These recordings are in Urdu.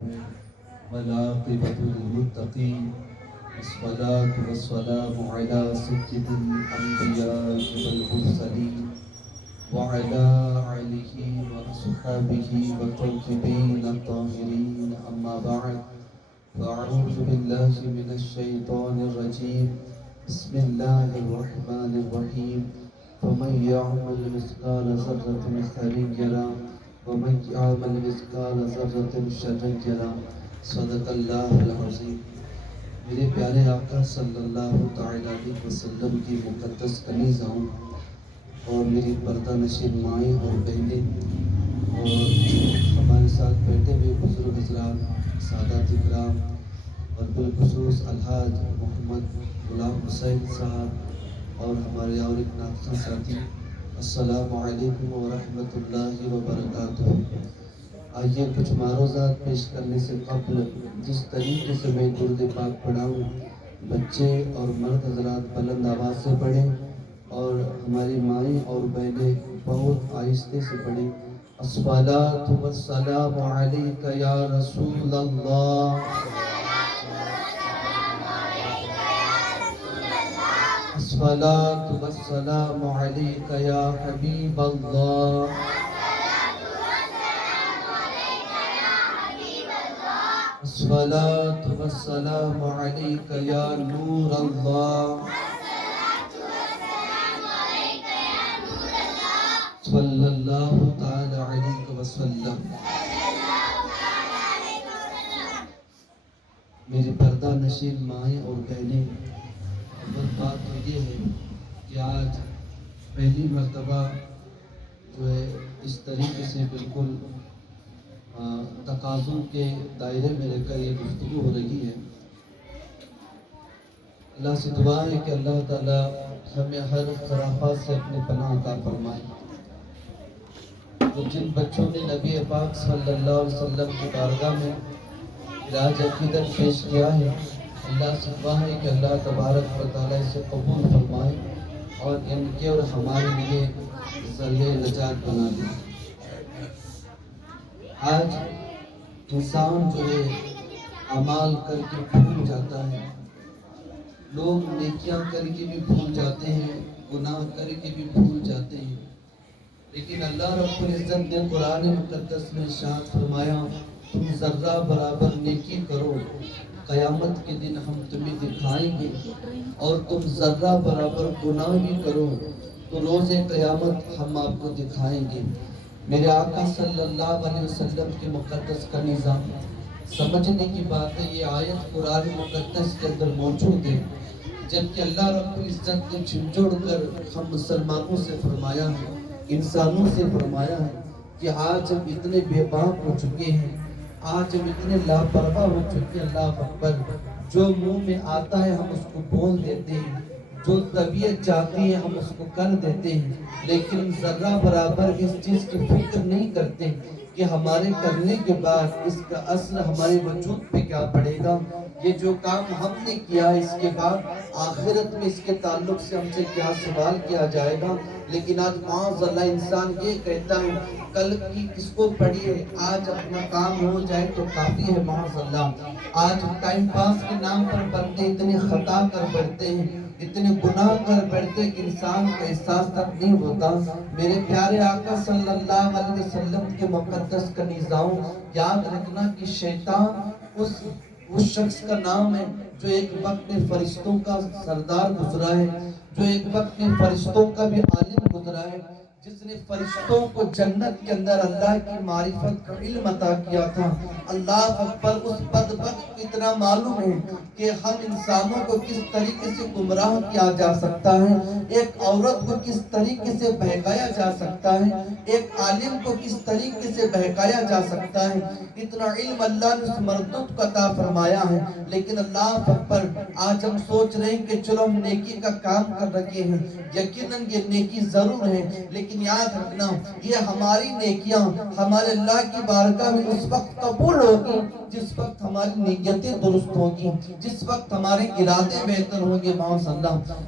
والعاقبة للمتقين والصلاة والسلام على سيد الأنبياء والمرسلين وعلى آله وأصحابه والطيبين الطاهرين أما بعد فأعوذ بالله من الشيطان الرجيم بسم الله الرحمن الرحيم فمن يعمل مثقال ذرة خيرا يره ومن يعمل مثقال ذرة شرا يره صدق اللہ العظیم۔ میرے پیارے آقا صلی اللہ تعالیٰ علیہ وسلم کی مقدس کنیزاں اور میری پردہ نشین مائیں اور بہنیں اور ہمارے ساتھ بیٹھے ہوئے بزرگ حضرات، سادات اکرام اور بالخصوص الحاج محمد غلام حسین صاحب اور ہمارے اور ایک ناطقہ ساتھی، السلام علیکم ورحمۃ اللہ وبرکاتہ۔ آئیے کچھ معروضات پیش کرنے سے قبل جس طریقے سے میں درود پاک پڑھاؤں، بچے اور مرد حضرات بلند آواز سے پڑھیں اور ہماری مائیں اور بہنیں بہت آہستہ سے پڑھیں۔ الصلاۃ والسلام علیک یا رسول اللہ، الصلاۃ والسلام علیک یا حبیب اللہ، الصلاۃ والسلام علیک یا نور اللہ، صلی اللہ تعالی علیہ وسلم۔ میری پردہ نشین مائیں اور بہنیں، بات تو یہ ہے کہ آج پہلی مرتبہ جو ہے اس طریقے سے بالکل تقاضوں کے دائرے میں رہ کر یہ گفتگو ہو رہی ہے۔ اللہ سے دعا ہے کہ اللہ تعالیٰ ہمیں ہر خرافات سے اپنے پناہ عطا فرمائے۔ تو جن بچوں نے نبی پاک صلی اللہ علیہ وسلم کی بارگاہ میں علاج عقیدت پیش کیا ہے، اللہ سے دعا ہے کہ اللہ تبارک و تعالیٰ اسے قبول فرمائے اور ان کے اور ہمارے لیے ذریعہ نجات بنا دے۔ آج انسان جو ہے اعمال کر کے بھول جاتا ہے، لوگ نیکیاں کر کے بھی بھول جاتے ہیں، گناہ کر کے بھی بھول جاتے ہیں، لیکن اللہ رب العزت نے قرآن مقدس میں ارشاد فرمایا تم ذرہ برابر نیکی کرو، قیامت کے دن ہم تمہیں دکھائیں گے، اور تم ذرہ برابر گناہ بھی کرو تو روز قیامت ہم آپ کو دکھائیں گے۔ میرے آقا صلی اللہ علیہ وسلم کے مقدس کنیزاں، سمجھنے کی بات ہے یہ آیت قرآن مقدس کے اندر موجود ہے، جبکہ اللہ رب العزت نے جھنجھوڑ کر ہم مسلمانوں سے فرمایا ہے، انسانوں سے فرمایا ہے کہ آج ہم اتنے بے باک ہو چکے ہیں، آج ہم اتنے لاپرواہ ہو چکے ہیں، اللہ اکبر، جو منہ میں آتا ہے ہم اس کو بول دیتے ہیں، جو طبیعت چاہتی ہے ہم اس کو کر دیتے ہیں، لیکن ذرہ برابر اس چیز کی فکر نہیں کرتے کہ ہمارے کرنے کے بعد اس کا اثر ہمارے وجود پہ کیا پڑے گا، یہ جو کام ہم نے کیا اس کے بعد آخرت میں اس کے تعلق سے ہم سے کیا سوال کیا جائے گا۔ لیکن آج معاذ اللہ انسان یہ کہتا ہے کل کی کس کو پڑھی ہے، آج اپنا کام ہو جائے تو کافی ہے، معاذ اللہ۔ آج ٹائم پاس کے نام پر بندے اتنے خطا کر بیٹھتے ہیں، اتنے گناہ کر بیٹھتے ہیں کہ انسان کا احساس تک نہیں ہوتا۔ میرے پیارے آقا صلی اللہ علیہ وسلم کے مقدس کنیزاؤں، یاد رکھنا کہ شیطان اس شخص کا نام ہے جو ایک وقت میں فرشتوں کا سردار گزرا ہے، جو ایک وقت میں فرشتوں کا بھی عالم گزرا ہے، جس نے فرشتوں کو جنت کے اندر اللہ کی معرفت کا علم عطا کیا تھا۔ اللہ اکبر، اس بدبخت کو اتنا معلوم ہے کہ ہم انسانوں کو کس طریقے سے گمراہ کیا جا سکتا ہے، ایک عورت کو کس طریقے سے بہکایا جا سکتا ہے، ایک عالم کو کس طریقے سے بہکایا جا سکتا ہے، اتنا علم اللہ نے اس مردود کو عطا فرمایا ہے۔ لیکن اللہ اکبر، آج ہم سوچ رہے ہیں کہ چلو ہم نیکی کا کام کر رکھے ہیں، یقیناً یہ نیکی ضرور ہے، لیکن لیکن یاد رکھنا یہ ہماری نیکیاں ہمارے اللہ کی بارگاہ میں اس وقت قبول ہوگی جس وقت ہماری نیتیں درست ہوگی، جس وقت ہمارے ارادے بہتر ہوں گے۔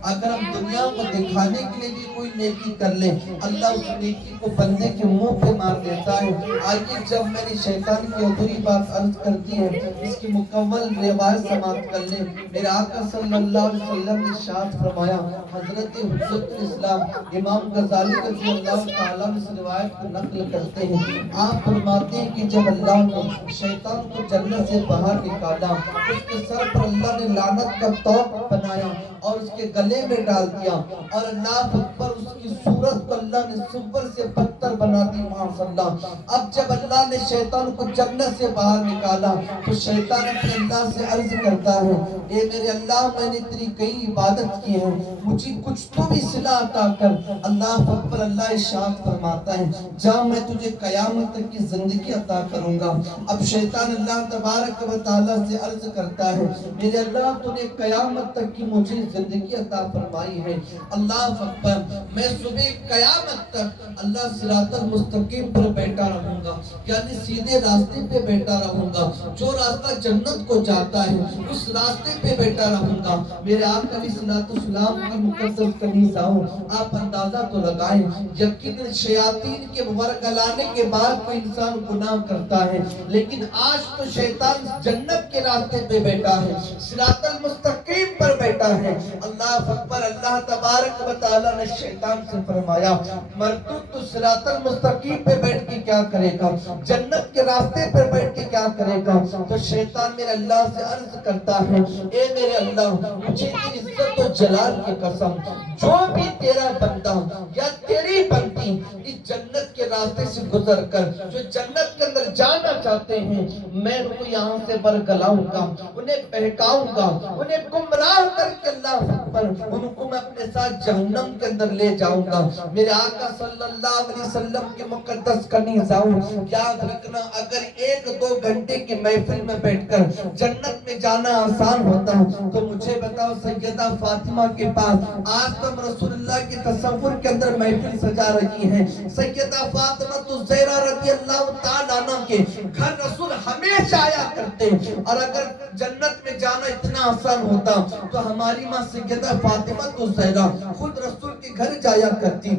اگر ہم دنیا کو دکھانے کے لیے بھی کوئی نیکی کر لیں، اللہ اس نیکی کو بندے کے منہ پہ مار دیتا ہے۔ آئیے جب میں نے شیطان کی ادھوری بات عرض کر دی ہے، اس کی مکمل روایت سماعت کر لیں۔ میرے آقا صلی اللہ علیہ وسلم نے ارشاد فرمایا، حضرت حجت الاسلام امام غزالی رضی اللہ تعالیٰ نے اس روایت کو نقل کرتے ہیں۔ آپ فرماتے ہیں کہ جب اللہ نے شیطان کو جنت سے باہر نکالا، اس کے سر پر اللہ نے لعنت کا طوق بنایا اور اس کے گلے میں ڈال دیا، اور اللہ اکبر اس کی صورت کو اللہ نے سور سے بدتر بنا دی۔ اب جب اللہ نے شیطان کو جنت سے باہر نکالا تو شیطان اپنے اللہ سے عرض کرتا ہے، اے میرے اللہ، میں نے تیری کئی عبادت کی ہے، مجھے کچھ تو بھی صلہ عطا کر۔ اللہ اکبر، اللہ ارشاد فرماتا ہے، جا میں تجھے قیامت تک کی زندگی عطا کروں گا۔ اب شیطان اللہ تبارک و تعالیٰ سے عرض کرتا ہے، میرے اللہ، تو نے قیامت تک کی مجھے زندگی عطا فرمائی ہے، اللہ اکبر، میں صبح قیامت تک اللہ صراط المستقیم پر بیٹھا رہوں گا، یعنی سیدھے راستے پہ بیٹھا رہوں گا، جو راستہ جنت کو جاتا ہے اس راستے پہ بیٹھا رہوں گا۔ میرے آقا علیہ الصلوۃ والسلام کی مقدس کنیزاؤں، آپ اندازہ تو لگائیں، یقیناً شیاطین کے ورگلانے کے بعد کوئی انسان گناہ کرتا ہے، لیکن آج تو شیطان جنت کے راستے پہ بیٹھا ہے، صراط المستقیم پر بیٹھا ہے۔ اللہ اکبر، اللہ تبارک و تعالیٰ نے شیطان سے فرمایا، مردود تو صراط المستقیم پہ بیٹھ کے کیا کرے گا، جنت کے راستے پر بیٹھ کے کیا کرے گا؟ تو شیطان میرے اللہ سے عرض کرتا ہے، اے میرے اللہ، مجھے تیری عزت و جلال کی قسم، جو بھی تیرا بندہ یا تیری بندی اس جنت کے راستے سے گزر کر جو جنت کے اندر جانا چاہتے ہیں، میں ان کو یہاں سے برگلاؤں گا، انہیں بہکاؤں گا، انہیں گمراہ کر کے اللہ پر ان کو میں اپنے ساتھ جہنم کے اندر لے جاؤں گا۔ میرے آقا صلی اللہ علیہ وسلم کی مقدس کنیزاؤں، یاد رکھنا، اگر 1-2 گھنٹے کی محفل میں بیٹھ کر جنت میں جانا آسان ہوتا تو مجھے بتاؤ سیدہ فاطمہ کے پاس آج تم رسول اللہ کے تصور کے اندر محفل سجا رہی ہیں۔ سیدہ فاطمہ الزہرا رضی اللہ تعالیٰ عنہ کے گھر رسول ہمیشہ آیا کرتے، اور اگر جنت میں جانا اتنا آسان ہوتا تو ہماری ماں سیدہ فاطمہ الزہرا خود رسول کے گھر جایا کرتی،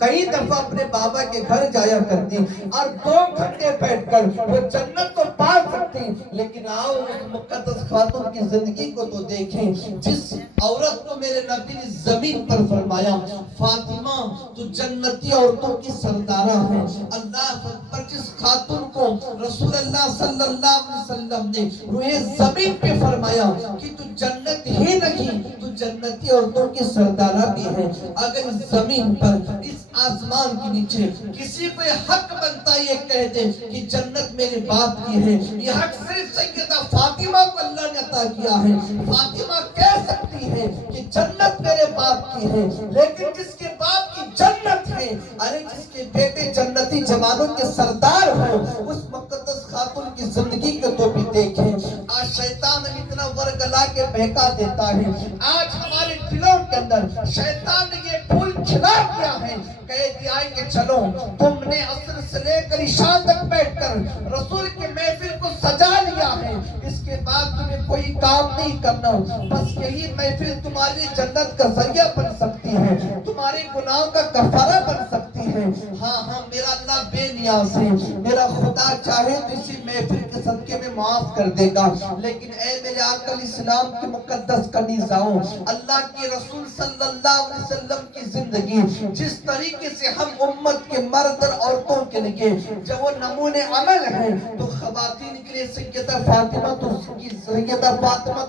کئی دفعہ اپنے بابا کے گھر جایا کرتی، اور 2 گھنٹے بیٹھ کر وہ جنت تو پا سکتی، لیکن آؤ اس مقدس خاتون کی زندگی کو تو دیکھیں، جس عورت کو میرے نبی نے زمین پر فرمایا، فاطمہ تو جنتی عورتوں کی سردارہ ہے۔ اللہ اکبر، جس خاتون کو رسول اللہ صلی اللہ علیہ وسلم نے روئے زمین پہ فرمایا کہ تو جنت ہی نہیں، تو جنتی عورتوں کی سردارہ بھی ہے۔ اگر اس زمین پر، اس آسمان کے نیچے کسی کو یہ حق بنتا یہ کہہ دے کہ جنت میرے باپ کی ہے، یہ حق صرف سیدہ فاطمہ کو اللہ نے عطا کیا ہے۔ فاطمہ کہہ سکتی ہے کہ جنت میرے باپ کی ہے، لیکن جس کے باپ کی جنت ہے، ارے جس کے بیٹے جنتی جوانوں کے سردار ہو، اس مقدس خاتون کی زندگی کو تو بھی دیکھیں۔ آج شیطان اتنا ورگلا کے بہکا دیتا ہے، آج ہمارے دلوں کے اندر شیطان نے یہ پھول کھلا دیا ہے، کہہ دیا ہے کہ چلو تم نے عصر سے لے کر عشاء تک بیٹھ کر رسول کے محفل کو سجا لیا ہے، اس کے بعد تمہیں کوئی کام نہیں کرنا، بس یہی محفل تمہاری جنت کا ذریعہ بن سکتی ہے، تمہارے گناہوں کا کفارہ بن سکتی ہے۔ ہاں ہاں، میرا اللہ بے نیاز ہے، میرا خدا چاہے تو اسی محفل کے صدقے میں معاف کر دے گا، لیکن اے میرے آقا علیہ السلام کی مقدس کنیزاؤں، اللہ کے رسول صلی اللہ علیہ وسلم کی زندگی جس طریقے سے ہم امت کے مرد اور عورتوں کے لیے جب وہ نمونے عمل ہیں، تو خواتین کے لیے سیدہ فاطمہ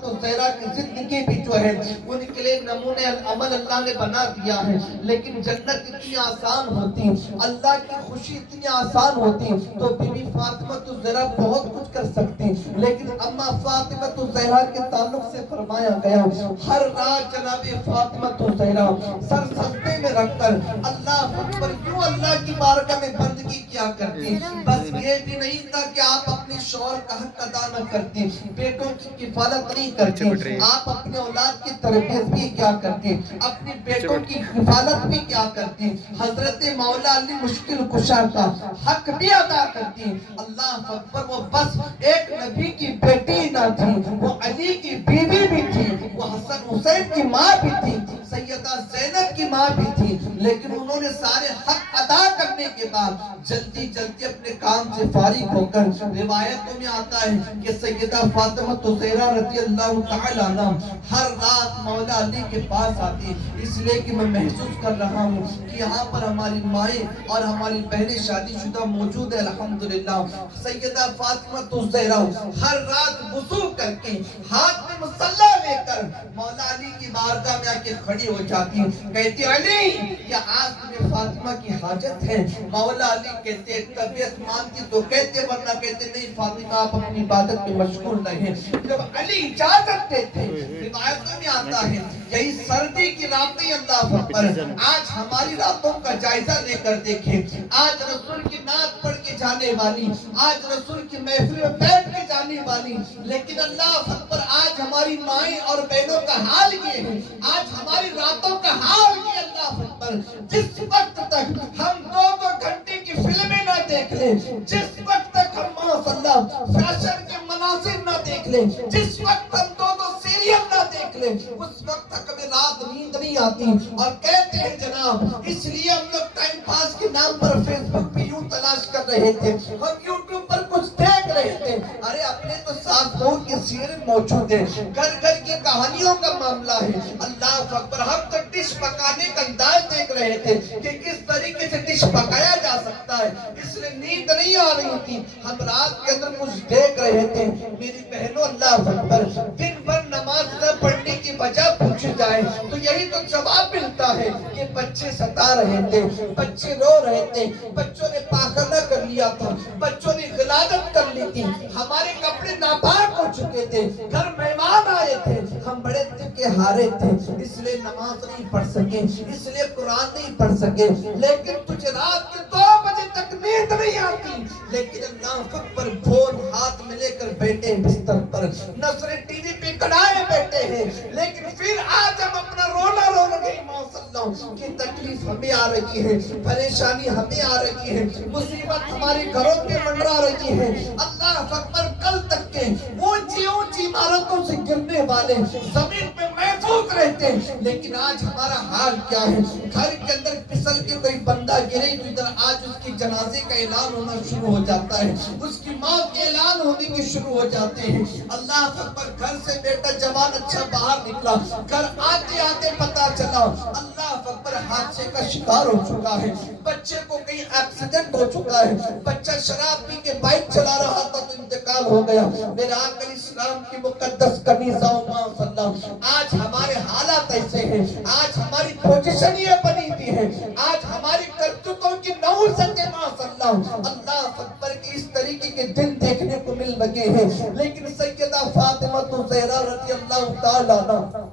الزہرا کی زندگی بھی جو ہے ان کے لیے نمونے عمل اللہ نے بنا دیا ہے۔ لیکن جنت اتنی آسان ہوتی، اللہ کی خوشی اتنی آسان ہوتی تو بی بی فاطمہ الزہرا بہت کچھ کر سکتی، لیکن اما فاطمہ الزہرا کے تعلق سے فرمایا گیا، ہر رات جناب فاطمہ الزہرا سر سجدے میں رکھ کر اللہ اکبر، کیوں اللہ کی بارگاہ میں بندگی بھی کیا کرتی. بس یہ بھی نہیں تھا کہ آپ اپنے شوہر کا حق ادا نہ کرتی, بیٹوں کی کفالت نہیں کرتی, آپ اپنے اولاد کی تربیت بھی کیا کرتی, اپنے بیٹوں کی کفالت بھی کیا کرتی, حضرت مولا علی مشکل کشا کا حق بھی ادا کرتی. اللہ اکبر. وہ بس ایک نبی کی بیٹی نہ تھی, وہ علی کی بیوی بھی تھی, وہ حسن حسین کی ماں بھی تھی, سیدہ زینب کی ماں بھی تھی, لیکن انہوں نے سارے حق ادا کرنے کے بعد جلدی جلدی اپنے کام سے فارغ ہو کر, روایتوں میں آتا ہے کہ سیدہ فاطمہ زہرا رضی اللہ تعالی عنہ ہر رات مولا علی کے پاس آتی, اس لیے کہ میں محسوس کر رہا ہوں کہ یہاں پر ہماری مائیں اور ہماری بہنیں شادی شدہ موجود ہے الحمدللہ. سیدہ فاطمہ زہرا ہر رات وضو کر کے ہاتھ میں مصلی لے کر مولا علی کی بارگاہ میں آ کے کھڑی ہو جاتی, کہتی علی کیا آج تمہیں فاطمہ کی حاجت ہے؟ مولا علی کہتے طبیعت مانتی تو کہتے, ورنہ کہتے نہیں فاطمہ آپ اپنی عبادت میں مشغول رہیں. جب علی اجازت دیتے, روایتوں میں آتا ہے یہی سردی کی راتیں اللہ اکبر, آج ہماری راتوں کا جائزہ لے کر دیکھیں. آج رسول کی نعت پڑھ کے جانے والی, آج رسول کی محفل میں بیٹھ کے جانے والی, لیکن اللہ اکبر آج ہماری مائیں اور بہنوں کا حال یہ ہے, آج ہماری راتوں کا حال یہ. اللہ اکبر جس وقت تک ہم 2-2 گھنٹے کی فلمیں نہ دیکھ لیں, جس وقت تک ہم ماشاءاللہ فیشن کے مناظر نہ دیکھ لیں, جس وقت ہم 2-2 سیریل نہ دیکھ لیں, اس وقت تک ہمیں رات نیند نہیں آتی. اور کہتے ہیں جناب اس لیے ہم لوگ ٹائم پاس کے نام پر فیس بک پہ یوں تلاش کر رہے تھے, ہم یوٹیوب پر کچھ دیکھ رہے تھے. ارے اپنے تو ساتھ بہو کی سیرت موجود ہے, گھر گھر کی کہانیوں کا معاملہ ہے. اللہ اکبر ہم تو ڈش پکانے کا انداز دیکھ رہے تھے کہ کس طریقے سے ڈش پکایا جا سکتا ہے, اس لیے نیند نہیں آ رہی تھی. ہم رات کے اندر کچھ دیکھ رہے تھے. میری بہنوں اللہ اکبر دن بھر نماز نہ پڑھنے کی وجہ پوچھی جائے تو یہی تو جواب ملتا ہے کہ بچے ستا رہے تھے, بچے رو رہے تھے, بچوں نے پاخانہ کر لیا تھا, بچوں نے غلاظت کر لی تھی, ہمارے کپڑے ناپاک ہو چکے تھے, گھر مہمان آئے تھے, ہم بڑے تھکے ہارے تھے, اس لیے نماز نہیں پڑھ سکے, اس لیے قرآن نہیں پڑھ سکے. لیکن تجھے رات کے 2 بجے تک نیند نہیں آتی, لیکن اللہ اکبر فون ہاتھ میں لے کر بیٹھے بستر پر, نظریں ٹی وی پہ گڑائے بیٹھے ہیں, لیکن پھر آج ہم اپنا رونا رو رہے ہیں. ماشاءاللہ کی تکلیف ہمیں آ رہی ہے, پریشانی ہمیں آ رہی ہے, مصیبت ہمارے گھروں پہ منڈرا رہی ہے. اللہ اکبر کل تک کے اونچی اونچی عمارتوں سے گرنے والے زمین پہ محفوظ رہتے ہیں, لیکن آج ہمارا حال کیا ہے؟ گھر کے اندر پھسل کے کوئی بندہ گرے تو ادھر آج اس کی جنازے کا اعلان ہونا شروع ہو جاتا ہے, اس کی موت کے اعلان ہونے کے شروع ہو جاتے ہیں. اللہ اکبر گھر سے بیٹا جوان اچھا باہر نکلا, گھر آتے آتے پتا چلا اللہ اکبر حادثے کا شکار ہو چکا ہے, بچے کو کہیں ایکسیڈنٹ ہو چکا ہے, بچہ شراب پی کے بائک چلا رہا تھا تو انتقال ہو گیا. میرے آقا اسلام کی مقدس کنیزہ ماشاءاللہ آج ہمارے حالات ایسے ہیں, آج ہماری پوزیشن یہ بنی تھی ہے, آج ہماری کرتوتوں کی نحوست ماشاءاللہ اللہ اکبر کی اس طریقے کے دن دیکھنے کو مل لگے ہیں. لیکن سیدہ فاطمہ زہرا رضی اللہ تعالی عنہ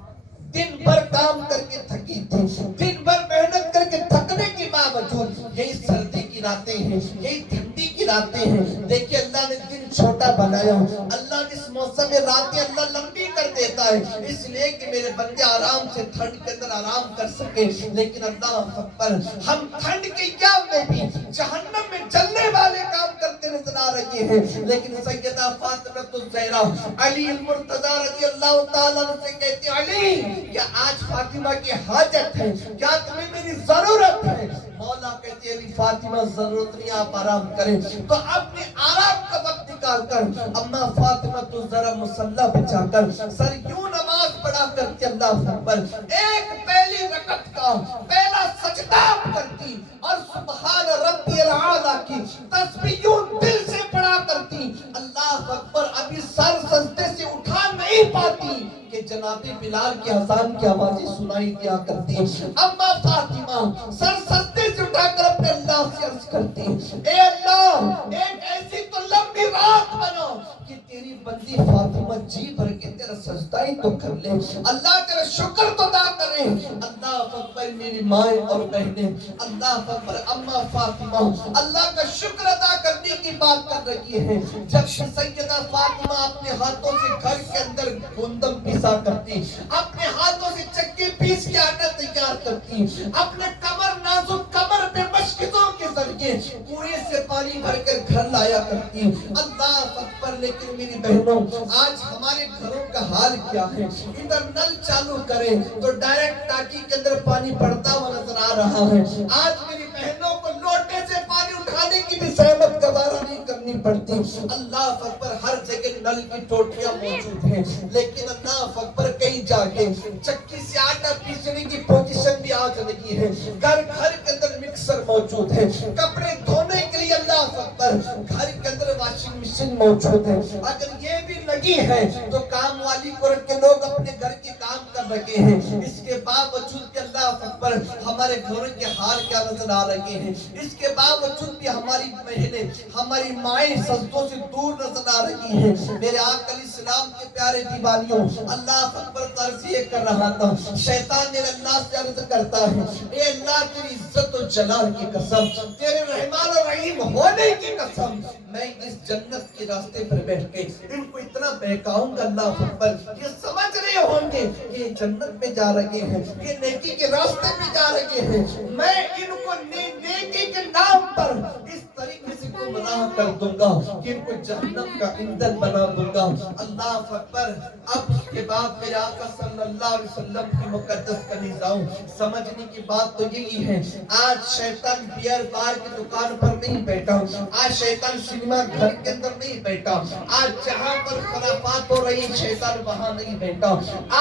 دن بھر کام کر کے تھکی تھی, دن بھر محنت کر کے تھکنے کے باوجود یہی سردی کی راتیں ہیں, یہی ٹھنڈی کی راتیں ہیں. دیکھیں اللہ نے دن چھوٹا بنایا, اللہ نے اس موسم میں راتیں اللہ لمبی کر دیتا ہے, اس لیے کہ میرے بندے آرام سے ٹھنڈ کے اندر آرام کر سکے. لیکن اللہ اکبر ہم ٹھنڈ کے یام میں بھی جہنم میں جلنے والے کام کرتے نظر آ رہے ہیں. لیکن سیدہ فاطمہ زہرا علی المرتضی رضی اللہ تعالیٰ عنہ سے کہتی علی کیا آج فاطمہ کی حاجت ہے, کیا تمہیں میری ضرورت ہے؟ مولا کہتی ہے علی فاطمہ ضرورت نہیں, آپ آرام کریں. تو اپنے آرام کا وقت نکال کر اما فاطمہ تو ذرا مصلی بچا کر سر یوں نماز پڑھا کرتی اللہ اکبر, ایک پہلی رکعت کا پہلا سجدہ کرتی اور سبحان ربی العالی کی تسبیح یوں دل سے پڑھا کرتی. اللہ اکبر ابھی سر سجدے سے اٹھا نہیں پاتی کہ جناب بلال کی اذان کی آوازیں سنائی دیا کرتی. اما فاطمہ سر سجدے سے اٹھا کر اپنے اللہ سے عرض کرتی اے اللہ ایک ایسی تو لمبی رات بنو کہ تیری بندی فاطمہ جی بھر کے تیرا سجدہ ہی تو کر لے، اللہ تیرا شکر تو ادا کرے۔ اللہ اکبر میری مائیں اور بہنیں، اللہ اکبر اما فاطمہ اللہ کا شکر ادا کرنے کی بات کر رہی ہے۔ جب سیدہ فاطمہ اپنے ہاتھوں سے گھر کے اندر گندم پیسا کرتی، اپنے ہاتھوں سے چکی پیس کے آٹا تیار کرتی، اپنے کمر نازک کمر پہ مشکتوں کے ذریعے کنویں سے پانی بھر کر گھر لایا کرتی۔ اللہ اکبر، لیکن میری بہنوں آج ہمارے گھروں کا حال کیا ہے؟ ادھر نل چالو کریں تو ڈائریکٹ ٹاکی کے اندر پانی پڑتا ہوا نظر آ رہا ہے۔ آج میری بہنوں کو لوٹے سے پانی اٹھانے کی بھی زحمت گوارا نہیں کرنی پڑتی۔ اللہ اکبر، ہر جگہ نل کی ٹوٹیاں موجود ہیں، لیکن اللہ اکبر کئی جگہ چکی سے آٹا پیسنے کی پوزیشن بھی آ لگی ہے۔ گھر کے اندر مکسر موجود ہے، کپڑے دھونے کے لیے اللہ اکبر گھر کے اندر واشنگ مشین موجود ہے۔ اگر یہ بھی لگی ہے تو کام والی کو رکھ کے لوگ اپنے گھر کے کام کر رکھے ہیں۔ اس کے باوجود کہ اللہ اکبر ہمارے گھروں کے حال کیا نظر آ رہے ہیں، اس کے باوجود بھی ہماری بہنیں ہماری مائیں سجدوں سے دور نظر آ رہی ہیں۔ میرے آقا علیہ السلام کے پیارے دیوالیوں، اللہ اکبر ترسیح کر رہا تھا، شیطان میرے اللہ سے عرض کرتا ہے، اے اللہ تیری عزت و جلال کی قسم، تیرے رحمان و رحیم ہونے کی قسم، میں اس جنت کے راستے پر بیٹھ کے ان کو اتنا بہکاؤں گا اللہ اکبر، یہ سمجھ رہے ہوں گے یہ جنت میں جا رہے ہیں، یہ نیکی کے راستے میں جا رہے ہیں، میں ان کو نیکی کے نام پر اس طریقے سے گمراہ کر دوں گا کہ ان کو جہنم کا ایندھن بنا دوں گا۔ اللہ اکبر، اب اس کے بعد میرے آقا صلی اللہ علیہ وسلم کی مقدس کنیزاؤں، سمجھنے کی بات تو یہی ہے، آج شیطان بیئر بار کی دکان پر نہیں بیٹھا، آج شیطان سینما گھر کے اندر نہیں بیٹھا، آج جہاں پر خرافات ہو رہی شیطان وہاں نہیں بیٹھا،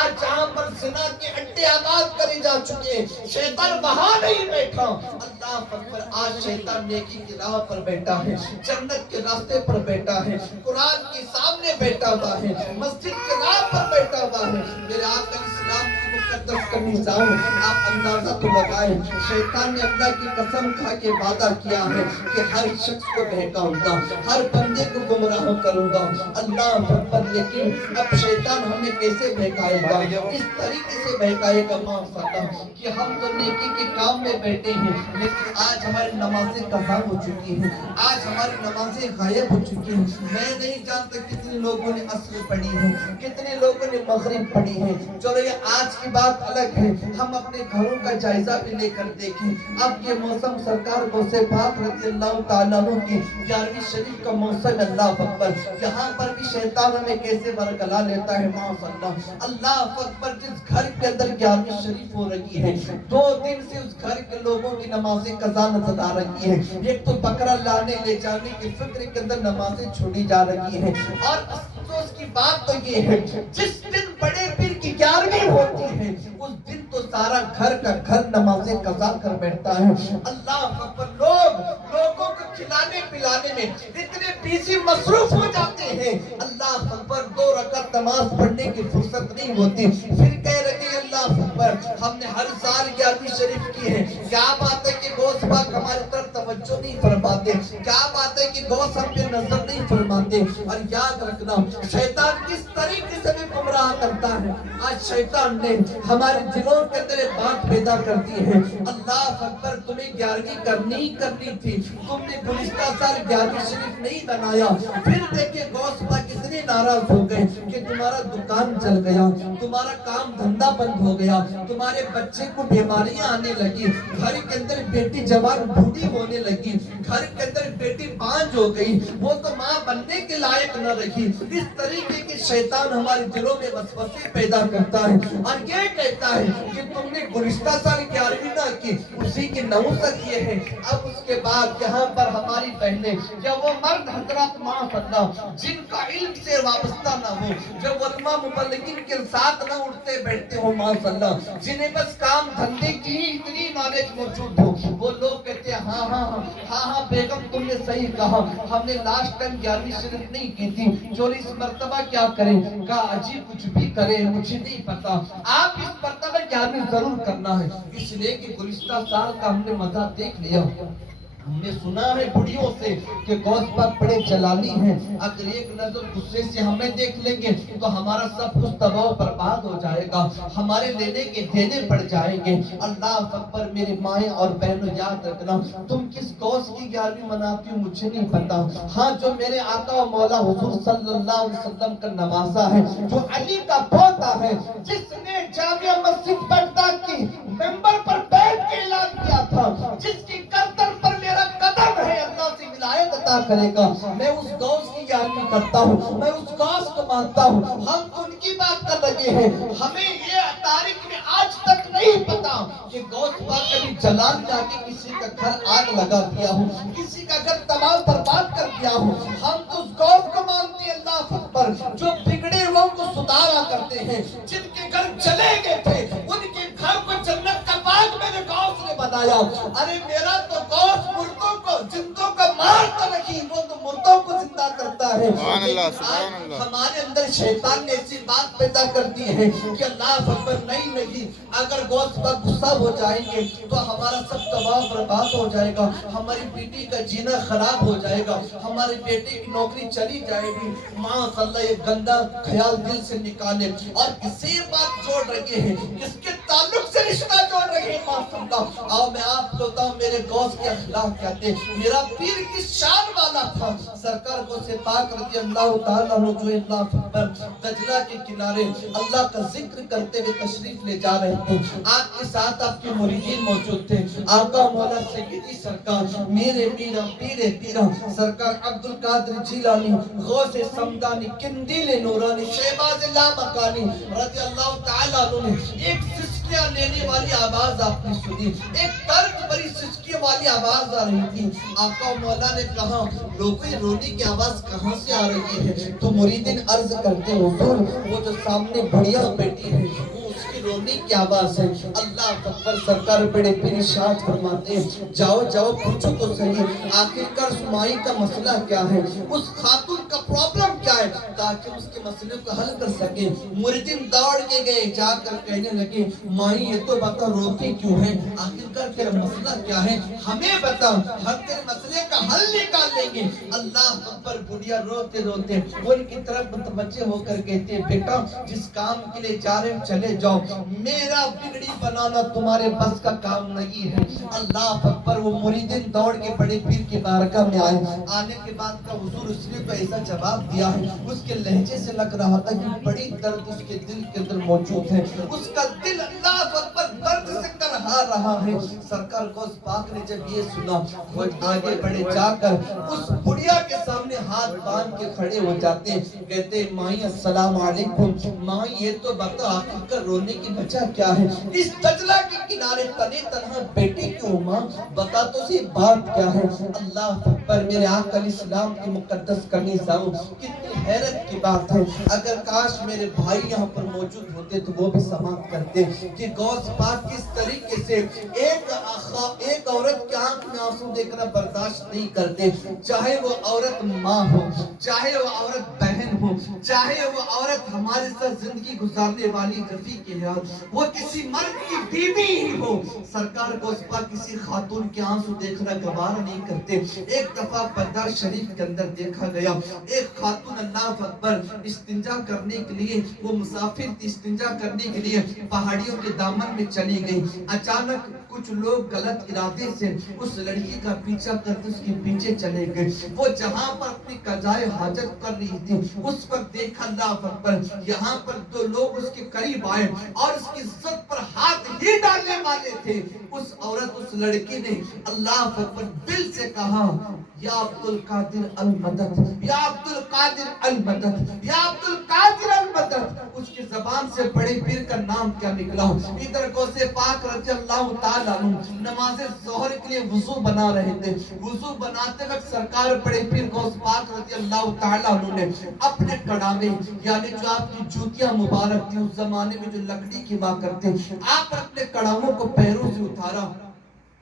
آج جہاں پر زنا کے اڈے آباد کرے جا چکے شیطان وہاں نہیں بیٹھا۔ اللہ اکبر، آج شیطان نیکی کی راہ پر بیٹھا ہے، جنت کے راستے پر بیٹھا ہے، قرآن کے سامنے بیٹھا ہوا ہے، مسجد کے راہ پر بیٹھا ہوا ہے۔ میرے آقا علیہ السلام کی مقدس کنیزاؤں، آپ اندازہ تو لگائیں، شیطان نے اللہ کی قسم کھا کے وعدہ کیا ہے کہ ہر شخص کو بہکاؤں گا، ہر بندے کو گمراہ کروں گا۔ اللہ اکبر، لیکن اب شیطان ہمیں کیسے بہکائے گا؟ اس طریقے سے بہکائے گا ماشاءاللہ کہ ہم تو نیکی کے کام میں بیٹھے ہیں، لیکن آج ہماری نمازیں قضا ہو چکی ہیں، آج ہماری نمازیں غائب ہو چکی ہیں۔ میں نہیں جانتا کتنے لوگوں نے عصر پڑھی ہے، کتنے لوگوں نے مغرب پڑھی ہے۔ چلو یہ آج کی بات الگ ہے، ہم اپنے گھروں کا جائزہ بھی لے کر دیکھیں۔ اب یہ موسم سرکار غوث پاک رضی اللہ تعالیٰ عنہ کی 11ویں شریف کا موسم، اللہ اکبر، یہاں پر بھی شیطان ہمیں کیسے برگلا لیتا ہے ماشاءاللہ۔ اللہ اکبر، جس گھر کے اندر 11ویں شریف ہو رہی ہے، 2 دن سے اس گھر کے لوگوں کی نمازیں قضا نظر آ رہی ہے۔ ایک تو بکرا لانے لے جانے کی فکر کے اندر نمازیں چھوڑی جا رہی ہیں، اور افسوس کی بات تو یہ ہے جس دن بڑے پیر کی 11ویں ہوتی ہے اس دن تو سارا گھر کا گھر نمازیں قضا کر بیٹھتا ہے۔ اللہ اکبر، لوگوں کو کھلانے پلانے میں اتنے بیزی مصروف ہو جاتے ہیں، اللہ اکبر 2 رکعت نماز پڑھنے کی فرصت نہیں ہوتی، پھر کہہ رہے ہیں اللہ اکبر ہم نے ہر سال 11ویں شریف کی ہے، کیا بات ہے کہ غوث پاک ہماری طرف توجہ نہیں فرماتے، کیا بات ہے کہ غوث ہم پہ نظر نہیں فرماتے۔ اور یاد رکھنا شیطان کس طریقے سے بھی گمراہ کرتا ہے۔ آج شیطان نے ہمارے دلوں کے اندر بات پیدا کر دی ہے، اللہ اکبر تمہیں 11ویں کرنی تھی، تم نے گزشتہ سال 11ویں شریف نہیں بنایا، پھر دیکھیں غوث پاک اتنے ناراض ہو گئے کہ تمہارا دکان چل گیا، تمہارا کام دھندا بند ہو گیا، تمہارے بچے کو بیماریاں آنے لگی، گھر کے اندر بیٹی جوان بوڑھی ہونے لگی، گھر کے اندر بیٹی بانج ہو گئی، وہ تو ماں بننے کے لائق نہ رہی۔ اس طریقے کے شیطان ہمارے دلوں میں وسوسے پیدا کرتا ہے اور یہ کہتا ہے کہ تم نے گزشتہ سال 11ویں نہ کی، اسی کی نحوست یہ ہے۔ اب اس کے بعد یہاں پر ہماری بہنیں یا وہ مرد حضرات ماشاءاللہ جن کا علم سے وابستہ نہ ہو، جو علماء مبلغین کے ساتھ نہ اٹھتے بیٹھتے ہو ماشاءاللہ، جنہیں بس کام دھندے کی اتنی نالج موجود ہو، وہ لوگ کہتے ہیں ہاں بیگم تم نے صحیح کہا، ہم نے لاسٹ ٹائم 11ویں شریف نہیں کی تھی، چلو اس مرتبہ کیا کریں؟ کہا عجیب کچھ بھی کریں مجھے نہیں پتا، آپ اس مرتبہ 11ویں ضرور کرنا ہے، اس لیے کہ گزشتہ سال کا ہم نے مزہ دیکھ لیا، ہم نے سنا ہے بڑیوں سے کہ غوث پاک بڑے جلالی ہیں، اگر ایک نظر غصے سے ہمیں دیکھ لیں گے تو ہمارا سب کچھ تباہ و برباد ہو جائے گا، ہمارے لینے کے دینے پڑ جائیں گے۔ اللہ اکبر۔ میرے مائیں اور بہنوں یاد رکھنا، تم کس غوث کی 11ویں مناتی ہو مجھے نہیں پتا، ہاں جو میرے آقا و مولا حضور صلی اللہ علیہ وسلم کا نوازا ہے، جو علی کا پوتا ہے، جس نے جامعہ مسجد بغداد کی ممبر پر بیٹھ کے اعلان کیا تھا، جس کی گردن پر میرا قدم ہے، اللہ سے ولایت عطا کرے گا۔ میں اس غوث کی یادی کرتا ہوں، میں اس غوث کو مانتا ہوں۔ ہم تو ان کی بات کر رہے ہیں، ہمیں یہ تاریخ میں آج تک نہیں پتا کہ غوث پاک کبھی جلال جا کے کسی کا گھر آگ لگا دیا ہو، کسی کا گھر تباہ برباد کر دیا ہو۔ ہم تو اس غوث کو مانتے ہیں، اللہ اکبر، جو بگڑے وہ کو سدھارا کرتے ہیں، جن کے گھر چلے گئے تھے ان کے گھر کو جنت کا باغ میرے غوث نے بنایا۔ ارے میرا تو غوث مردوں کو زندوں کو مارتا نہیں، وہ تو مردوں کو زندہ کرتا ہے۔ ہمارے اندر شیطان نے ایسی بات پیدا کر دی ہے کہ اللہ اکبر، نہیں، اگر غوث پاک غصہ ہو جائیں گے تو ہمارا سب تباہ برباد ہو جائے گا، ہماری بیٹی کا جینا خراب ہو جائے گا، ہمارے بیٹے کی نوکری چلی جائے گی۔ ماشاء اللہ، یہ گندا خیال دل سے نکالے اور کسی بات جوڑ رہے ہیں، کس کے تعلق سے رشتہ جوڑ رہے ہیں۔ ماشاء اللہ، آؤ میں آپ کو بتاؤں میرے غوث کے اخلاق کہتے ہیں، میرا پیر کس شان والا تھا۔ سرکار غوث پاک رضی اللہ تعالیٰ عنہ جو اللہ اکبر دجلہ کے کنارے اللہ کا ذکر کرتے ہوئے تشریف لے جا رہے تھے، آپ کے ساتھ آپ کے مریدین موجود تھے۔ آقا مولا سیدی سرکار میرے پیرا پیرا سرکار عبد القادر جیلانی غوث سمدانی قندیل نورانی شہباز لامکانی رضی اللہ تعالیٰ عنہ نے ایک سسکیاں لینے والی آواز آپ نے سنی، ایک درد بری سسکی والی آواز آ رہی تھی۔ آقا مولا نے کہا لوگوں یہ رونے کی آواز کہاں سے آ رہی ہے؟ تو مریدین عرض کرتے حضور وہ جو سامنے بڑھیا بیٹی ہے وہ اس کی رونے کی آواز ہے۔ اللہ اکبر۔ سرکار بڑے پیر ارشاد فرماتے ہیں جاؤ پوچھو تو صحیح آخرکار سمائی کا مسئلہ کیا ہے، اس خاتون کا پرابلم کیا ہے، تاکہ اس کے مسئلے کو حل کر سکے۔ مریدین دوڑ کے گئے، جا کر کہنے لگے مائی یہ تو بتا روتی کیوں ہے، آخرکار تیرا مسئلہ کیا ہے، ہمیں بتا، ہم تیرے مسئلے کا حل نکال لیں گے۔ اللہ اکبر۔ بڑھیا روتے وہ ان کی طرف متوجہ ہو کر کہتے ہیں بیٹا جس کام کے لیے جا رہے چلے جاؤ، میرا بگڑی بنانا تمہارے بس کا کام نہیں ہے۔ اللہ اکبر۔ وہ مریدین دوڑ کے بڑے پیر کی بارگاہ میں آنے کے بعد کا حضور اس نے کو ایسا جواب دیا ہے، اس کے لہجے سے لگ رہا تھا کہ بڑی درد اس کے دل کے اندر موجود ہے، اس کا دل اللہ اکبر درد سے کرہا رہا ہے۔ سرکار غوث پاک نے جب یہ سنا وہ آگے بڑھے، جا کر اس بڑھیا کے سامنے ہاتھ باندھ کے کھڑے ہو جاتے ہیں، کہتے ہیں مائی السلام علیکم، مائی یہ تو بتا آخر کا رونے کی وجہ کیا ہے، اس دجلہ کے کنارے تنے تنہا بیٹے کیوں، ماں بتا تو سی بات کیا ہے۔ اللہ اکبر۔ میرے آقا علیہ السلام کی مقدس کرنی جاؤں، کتنی حیرت کی بات ہے، اگر کاش میرے بھائی یہاں پر موجود ہوتے تو وہ بھی سماعت کرتے کہ غوث پاک کس طریقے سے ایک عورت کے آنکھ میں آنسو دیکھنا برداشت نہیں کرتے، چاہے وہ عورت ماں ہو، چاہے وہ عورت بہن ہو، چاہے وہ عورت ہمارے ساتھ زندگی گزارنے والی رفیق ہے، وہ کسی مرد کی بیوی ہی ہو، سرکار کو اس پر کسی خاتون کے آنسو دیکھنا گوارا نہیں کرتے۔ ایک دفعہ بازار شریف کے اندر دیکھا گیا ایک خاتون اللہ اکبر استنجا کرنے کے لیے، وہ مسافر تھی، استنجا کرنے کے لیے پہاڑیوں کے دامن میں چلی گئی، اچانک کچھ لوگ غلط ارادے سے اس لڑکی کا پیچھا کرتے اس کے پیچھے چلے گئے، وہ جہاں پر اپنی قضائے حاجت کر رہی تھی اس پر دیکھا اللہ اکبر یہاں پر دو لوگ اس کے قریب آئے اور اس کی عزت پر ہاتھ ہی ڈالنے والے تھے۔ اس عورت اس لڑکی نے اللہ اکبر دل سے کہا یا عبد القادر المدد، یا عبد القادر المدد، یا عبد القادر المدد۔ اس کی زبان سے بڑے پیر کا نام کیا نکلا۔ ادھر غوث پاک رضی اللہ تعالیٰ عنہ نماز ظہر کے لیے وضو بنا رہے تھے، وضو بناتے وقت سرکار بڑے پیر غوث پاک رضی اللہ تعالیٰ عنہ نے اپنے کڑاوے یعنی جو آپ کی جوتیاں مبارک تھی اس زمانے میں جو لکڑی کی ہوا کرتے، آپ اپنے کڑاووں کو پیروں سے اتارا،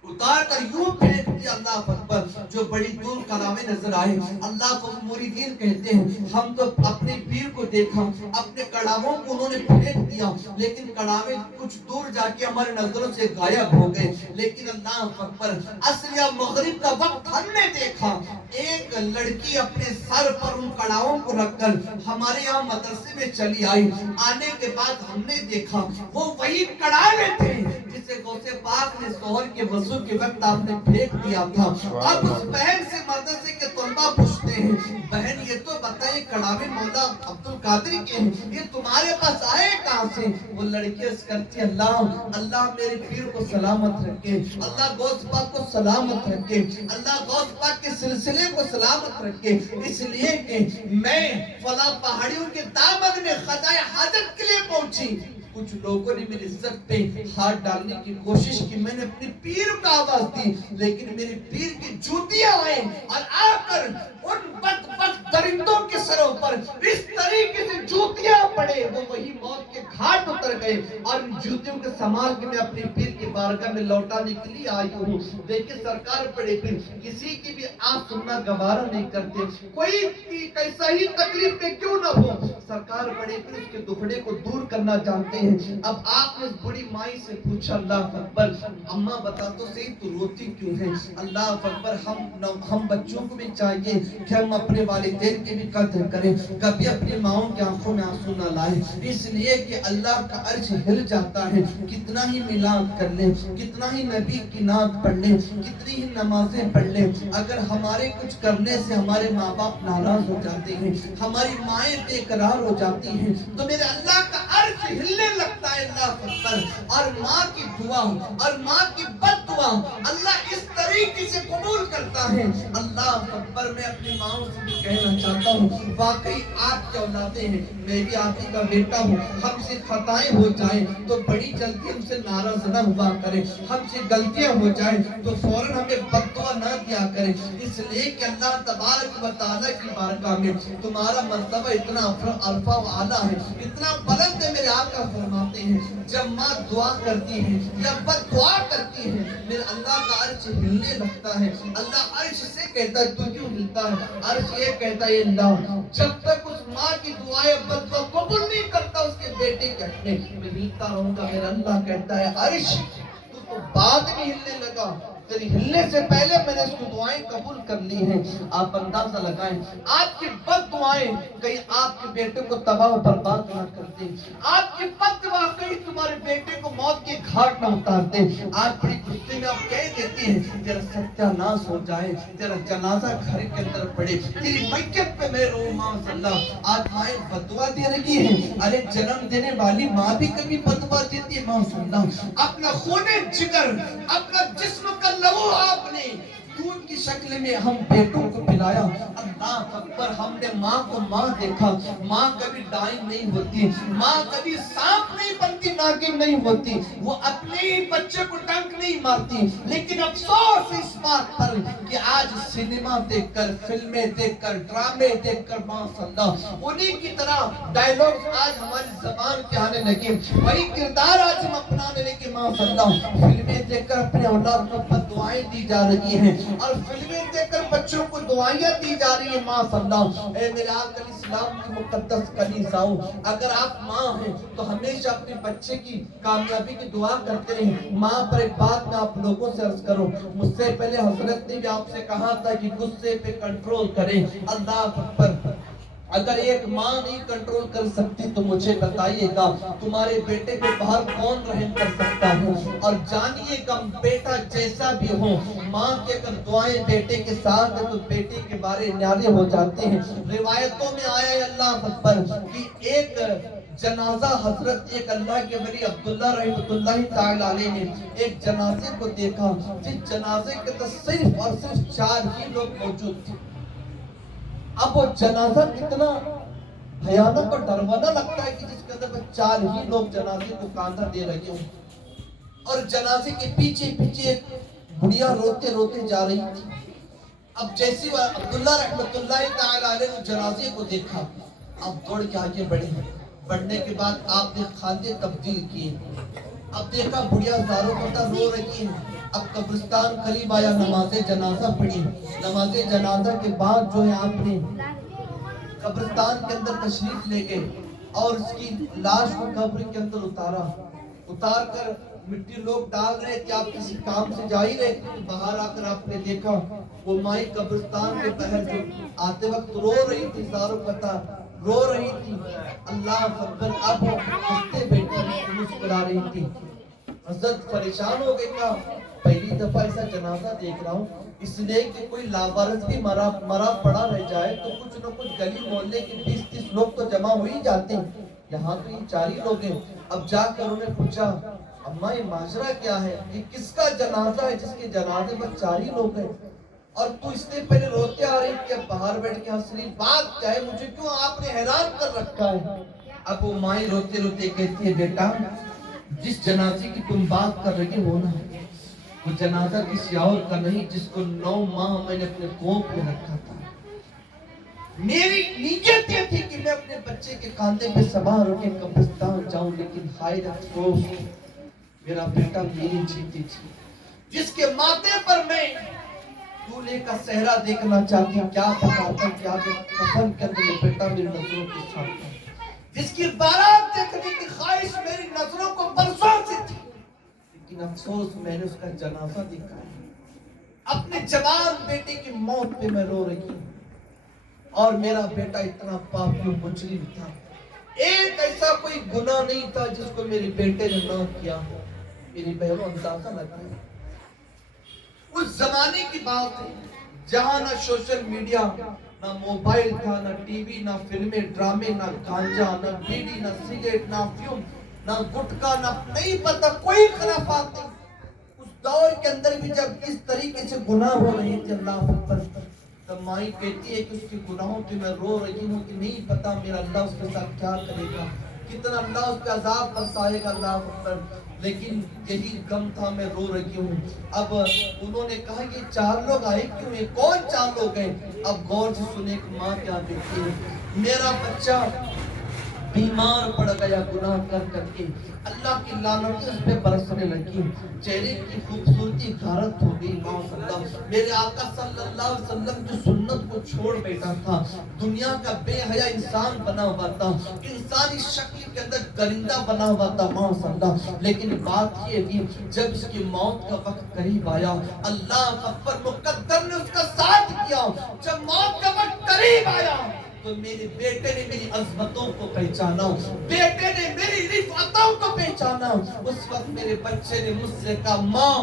اتار کر یوں پھینک دیا، اللہ اکبر، جو بڑی دور کلاویں نظر آئے۔ اللہ کو مریدین کہتے ہیں ہم تو اپنے پیر کو دیکھا، اپنے کڑاووں کو انہوں نے پھینک دیا، لیکن کڑاویں کچھ دور جا کے ہماری نظروں سے غائب ہو گئے، لیکن اللہ اکبر عصر یا مغرب کا وقت ہم نے دیکھا ایک لڑکی اپنے سر پر ان کڑاووں کو رکھ کر ہمارے یہاں مدرسے میں چلی آئی۔ آنے کے بعد ہم نے دیکھا وہ وہی کڑاوے تھے جسے غوث پاک نے ظہر کے وضو کے وقت آپ نے پھینک دیا تھا۔ اب اس بہن سے مدرسے کے طلبہ پوچھتے ہیں بہن یہ تو بتائیے کڑاوے مولا عبد القادری کے ہیں، یہ تمہارے پاس آئے کہاں سے؟ وہ لڑکی عرض کرتی اللہ میرے پیر کو سلامت رکھے، اللہ غوث پاک کو سلامت رکھے، اللہ غوث پاک کے سلسلے کو سلامت رکھے، اس لیے کہ میں فلاں پہاڑیوں کے دامن میں خدائے حاجت کے لیے پہنچی، کچھ لوگوں نے میری عزت پہ ہاتھ ڈالنے کی کوشش کی، میں نے اپنے پیر کو آواز دی، لیکن میرے پیر کی جوتیاں آئیں اور آ کر ان بدبخت درندوں کے سروں پر اس طریقے سے جوتیاں پڑے، وہ وہی موت کے گھاٹ اتر گئے، اور ان جوتیوں کے سنبھال کے میں اپنے پیر کی بارگاہ میں لوٹانے کے لیے آئی ہوں۔ دیکھیں سرکار بڑے پیر کسی کی بھی آنکھ سننا گوارا نہیں کرتے، کوئی کیسا ہی تکلیف میں کیوں نہ ہو، سرکار بڑے پیر اس کے دکھڑے کو دور کرنا جانتے ہیں۔ اب آپ نے اس بڑی مائی سے پوچھا اللہ اکبر اماں بتا تو صحیح تو روتی کیوں ہے؟ اللہ اکبر ہم بچوں کو بھی چاہیے کہ ہم اپنے والدین کی بھی قدر کریں، کبھی اپنی ماؤں کی آنکھوں میں آنسو نہ لائیں، اس لیے کہ اللہ کا عرش ہل جاتا ہے، کتنا ہی میلاد کر لیں، کتنا ہی نبی کی نعت پڑھ لیں، کتنی ہی نمازیں پڑھ لیں، اگر ہمارے کچھ کرنے سے ہمارے ماں باپ ناراض ہو جاتے ہیں، ہماری مائیں بے قرار ہو جاتی ہیں، تو میرے اللہ کا عرش ہلنے لگتا ہے اللہ اکبر، اور ماں کی دعا اور ماں کی بد دعا اللہ اس طریقے سے قبول کرتا ہے۔ اللہ اکبر میں اپنی ماں سے بھی کہنا چاہتا ہوں واقعی آپ کے اولادیں ہیں، میں بھی آپ ہی کا بیٹا ہوں، ہم سے خطائیں ہو جائیں تو بڑی جلدی ہم سے ناراض نہ ہوا کریں، ہم سے غلطیاں ہو جائیں تو فوراً ہمیں بد دعا نہ دیا کریں، اس لیے کہ اللہ تبارک و تعالیٰ کی بارگاہ میں تمہارا مرتبہ اتنا عرفہ و اعلیٰ ہے، اتنا بلند ہے، میرے آقا فرماتے ہیں جب ماں دعا کرتی ہے یا بد دعا کرتی ہے میرے اللہ کا عرش ہلنے لگتا ہے، اللہ عرش سے کہتا ہے تو کیوں ہلتا ہے؟ عرش یہ کہتا ہے اللہ جب تک اس ماں کی دعائیں بد دعا قبول نہیں کرتا اس کے بیٹے کے حق میں ہلتا رہوں گا، میرا اللہ کہتا ہے عرش تو بعد میں ہلنے لگا، تیری ہلنے سے پہلے میں نے اس کی دعائیں قبول کر لی ہیں۔ آپ اندازہ لگائیں آپ کی بد دعائیں کہیں آپ کے بیٹے کو تباہ و برباد نہ کرتے، آپ کی بد دعا کہیں تمہارے بیٹے کو موت کے گھاٹ نہ اتارتے، آپ بڑی غصے میں آپ کہہ دیتے ہیں تیرا ستیہ ناش ہو جائے، تیرا جنازہ گھر کے اندر پڑے، تیری میت پہ میں رو ماں صلی اللہ۔ آج مائیں بد دعا دے رہی ہیں، ارے جنم دینے والی ماں بھی کبھی بد دعا دیتی ہے ماں صلی اللہ۔ اپنا خون جگر اپنا جسم کا لہو آپ نے دودھ کی شکل میں ہم بیٹوں کو پلایا، اللہ اکبر ہم نے ماں کو ماں دیکھا، ماں کبھی ڈائن نہیں ہوتی، ماں کبھی سانپ نہیں بنتی، ناگن نہیں ہوتی، وہ اپنے ہی بچے کو ڈنک نہیں مارتی، لیکن افسوس اس بات پر کہ آج سینما دیکھ کر فلمیں دیکھ کر ڈرامے دیکھ کر ماں صلی اللہ انہی کی طرح ڈائلوگ آج ہماری زبان پہ آنے لگے، وہی کردار آج ہم اپنانے لگے ماں صلی اللہ۔ فلمیں دیکھ کر اپنے اولاد کو بد دعائیں دی جا رہی ہیں اور فلمیں دیکھ کر بچوں کو دعائیاں دی جا رہی ہیں ماں صلی اللہ۔ اے میرے آقا اسلام کی مقدس کلیساؤں، اگر آپ ماں ہیں تو ہمیشہ اپنے بچے کی کامیابی کی دعا کرتے رہیں۔ ماں پر ایک بات میں آپ لوگوں سے عرض کروں، مجھ سے پہلے حضرت نے بھی آپ سے کہا تھا کہ غصے پہ کنٹرول کریں، اللہ اکبر اگر ایک ماں نہیں کنٹرول کر سکتی تو مجھے بتائیے گا تمہارے بیٹے کے باہر کون رحم کر سکتا ہے؟ اور جانیے گا بیٹا جیسا بھی ہو، ماں کے اگر دعائیں بیٹے کے ساتھ ہے تو بیٹے کے بارے نیالے ہو جاتے ہیں۔ روایتوں میں آیا ہے اللہ اکبر کہ ایک جنازہ حضرت ایک اللہ کے ولی عبداللہ رحمۃ اللہ تعالی علیہ نے ایک جنازے کو دیکھا، جس جنازے کے اندر صرف اور صرف 4 ہی لوگ موجود تھے۔ اب وہ جنازہ کتنا بھیانک اور ڈروانا لگتا ہے کہ جس کے اندر 4 ہی لوگ جنازے کو کاندھا دے رہے ہوں، اور جنازے کے پیچھے پیچھے ایک بڑھیا روتے روتے جا رہی تھی۔ اب جیسی عبداللہ رحمۃ اللہ تعالی علیہ نے جنازے کو دیکھا، اب دوڑ کے آگے بڑھنے کے بعد آپ نے خاندے تبدیل کیے، اب دیکھا بڑھیا زاروں پتہ رو رہی ہے، اب قبرستان قریب آیا، نماز جنازہ پڑھی، نماز جنازہ کے بعد جو ہے آپ نے قبرستان کے اندر تشریف لے گئے اور اس کی لاش کو قبر کے اندر اتار کر مٹی لوگ ڈال رہے کہ آپ کسی کام سے جا ہی رہے تھے، باہر آ کر آپ نے دیکھا وہ مائی قبرستان کے باہر جو آتے وقت رو رہی تھی، زارو پتہ رو رہی تھی، اللہ اکبر، اب ہنستے بیٹھی مسکرا رہی تھی۔ حضرت پریشان ہو گئے، کہا پہلی دفعہ ایسا جنازہ دیکھ رہا ہوں، اس لیے کہ کوئی لاوارث بھی مرا پڑا رہ جائے تو کچھ نہ کچھ گلی محلے کے 20-30 لوگ تو جمع ہو ہی جاتے ہیں، یہاں تو یہ 4 ہی لوگ ہیں۔ اب جا کر انہوں نے پوچھا اماں یہ ماجرا کیا ہے، یہ کس کا جنازہ ہے جس کے جنازے پر 4 ہی لوگ ہیں، اور تو اس سے پہلے روتے آ رہی کہ باہر بیٹھ کے ہنس رہی، بات کیا ہے، مجھے کیوں آپ نے حیران کر رکھا ہے؟ اب وہ مائیں روتے روتے کہتی ہے بیٹا جس جنازے کی تم بات کر رہی ہو نا، وہ جنازہ کسی اور کا نہیں جس کو 9 ماہ میں نے اپنے کوپ میں رکھا تھا۔ میری نیت یہ تھی کہ میں اپنے بچے کے کاندھے پہ سوار ہو کے قبرستان جاؤں، لیکن ہائے افسوس میرا بیٹا میری جیتی تھی جس کے ماتھے پر میں دولہے کا صحرا دیکھنا چاہتی، کیا بتاتا کیا کفن کے اندر بیٹا میری نظروں کے سامنے، جس کی بارات دیکھنے کی خواہش میری نظروں کو برسوں سے تھی، لیکن افسوس میں نے اس کا جنازہ دیکھا ہے۔ اپنے جوان بیٹے کی موت پہ میں رو رہی ہوں، اور میرا بیٹا اتنا پاپی و مجرم تھا، ایک ایسا کوئی گناہ نہیں تھا جس کو میرے بیٹے نے نہ کیا ہو۔ میری بہنوں اندازہ لگائیں، اس زمانے کی بات ہے جہاں نہ سوشل میڈیا، نہ موبائل تھا، نہ ٹی وی، نہ فلمیں ڈرامے، نہ گانجا، نہ بیڑی، نہ سگریٹ، نہ افیون، نہ گٹکا، نہ نہیں پتہ کوئی خرافات نہیں۔ اس دور کے اندر بھی جب اس طریقے سے گناہ ہو رہے تھے، اللہ اکبر، تب مائی کہتی ہے کہ اس کے گناہوں پہ میں رو رہی ہوں کہ نہیں پتا میرا اللہ اس کے ساتھ کیا کرے گا، کتنا اللہ اس پہ عذاب برسائے گا، اللہ اکبر، لیکن یہی غم تھا، میں رو رہی ہوں۔ اب انہوں نے کہا یہ 4 لوگ آئے کیوں ہیں، کون 4 لوگ ہیں؟ اب غور سے سنے کہ ماں کیا کہتی ہے، میرا بچہ بیمار پڑ گیا گناہ کر کر کے، اللہ کی لعنت اس پہ برسنے لگی، چہرے کی خوبصورتی غارت ہو گئی، ماشاءاللہ میرے آقا صلی اللہ علیہ وسلم جو سنت کو چھوڑ بیٹھا تھا، دنیا کا بے حیا انسان بنا ہوا تھا، انسانی شکل کے اندر درندہ بنا ہوا تھا، ماشاءاللہ، لیکن بات یہ بھی جب اس کی موت کا وقت قریب آیا، اللہ اکبر، مقدر نے اس کا ساتھ کیا، جب موت کا وقت قریب آیا تو میرے بیٹے نے میری عظمتوں کو پہچانا، بیٹے نے میری رفعتوں کو پہچانا۔ اس وقت میرے بچے نے مجھ سے کہا ماں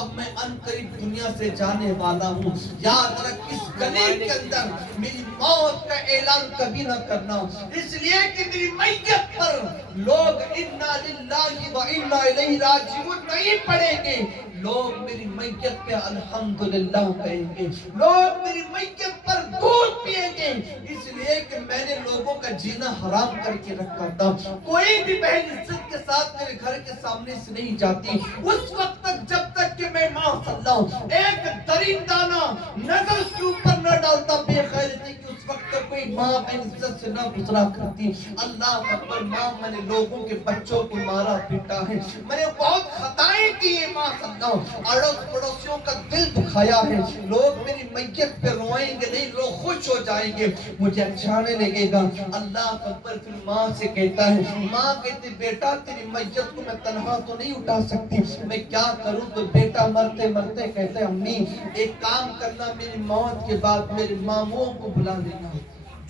اب میں ان قریب دنیا سے جانے والا ہوں، یاد رکھ اس گلی کے اندر میری موت کا اعلان کبھی نہ کرنا، اس لیے کہ میری میت پر لوگ انا للہ و انا الیہ راجعون نہیں پڑھیں گے، لوگ میری میت پہ الحمدللہ کہیں گے، لوگ میری میت پر دودھ پیئیں گے، اس لیے کہ میں نے لوگوں کا جینا حرام کر کے رکھا تھا۔ کوئی بھی بہن عزت کے ساتھ میرے گھر کے سامنے سے نہیں جاتی اس وقت تک جب تک کہ میں ماشاءاللہ ایک درندانہ نظر اس کے اوپر نہ ڈالتا، بے غیرتی کی اس وقت تک کوئی ماں بہن عزت سے نہ گزرا کرتی۔ اللہ اکبر، ماں میں نے لوگوں کے بچوں کو مارا پیٹا ہے، میں نے بہت خطائیں کی ہیں ماشاءاللہ، اڑوس پڑوسیوں کا دل دکھایا ہے، لوگ میری میت پہ روئیں گے نہیں، لوگ خوش ہو جائیں گے، مجھے اچھا نہیں لگے گا۔ اللہ اکبر، پھر ماں سے کہتا ہے، ماں کہتی بیٹا تیری میت کو میں تنہا تو نہیں اٹھا سکتی، میں کیا کروں؟ تو بیٹا مرتے مرتے کہتے ہیں امی ایک کام کرنا، میری موت کے بعد میرے ماموں کو بلا لینا،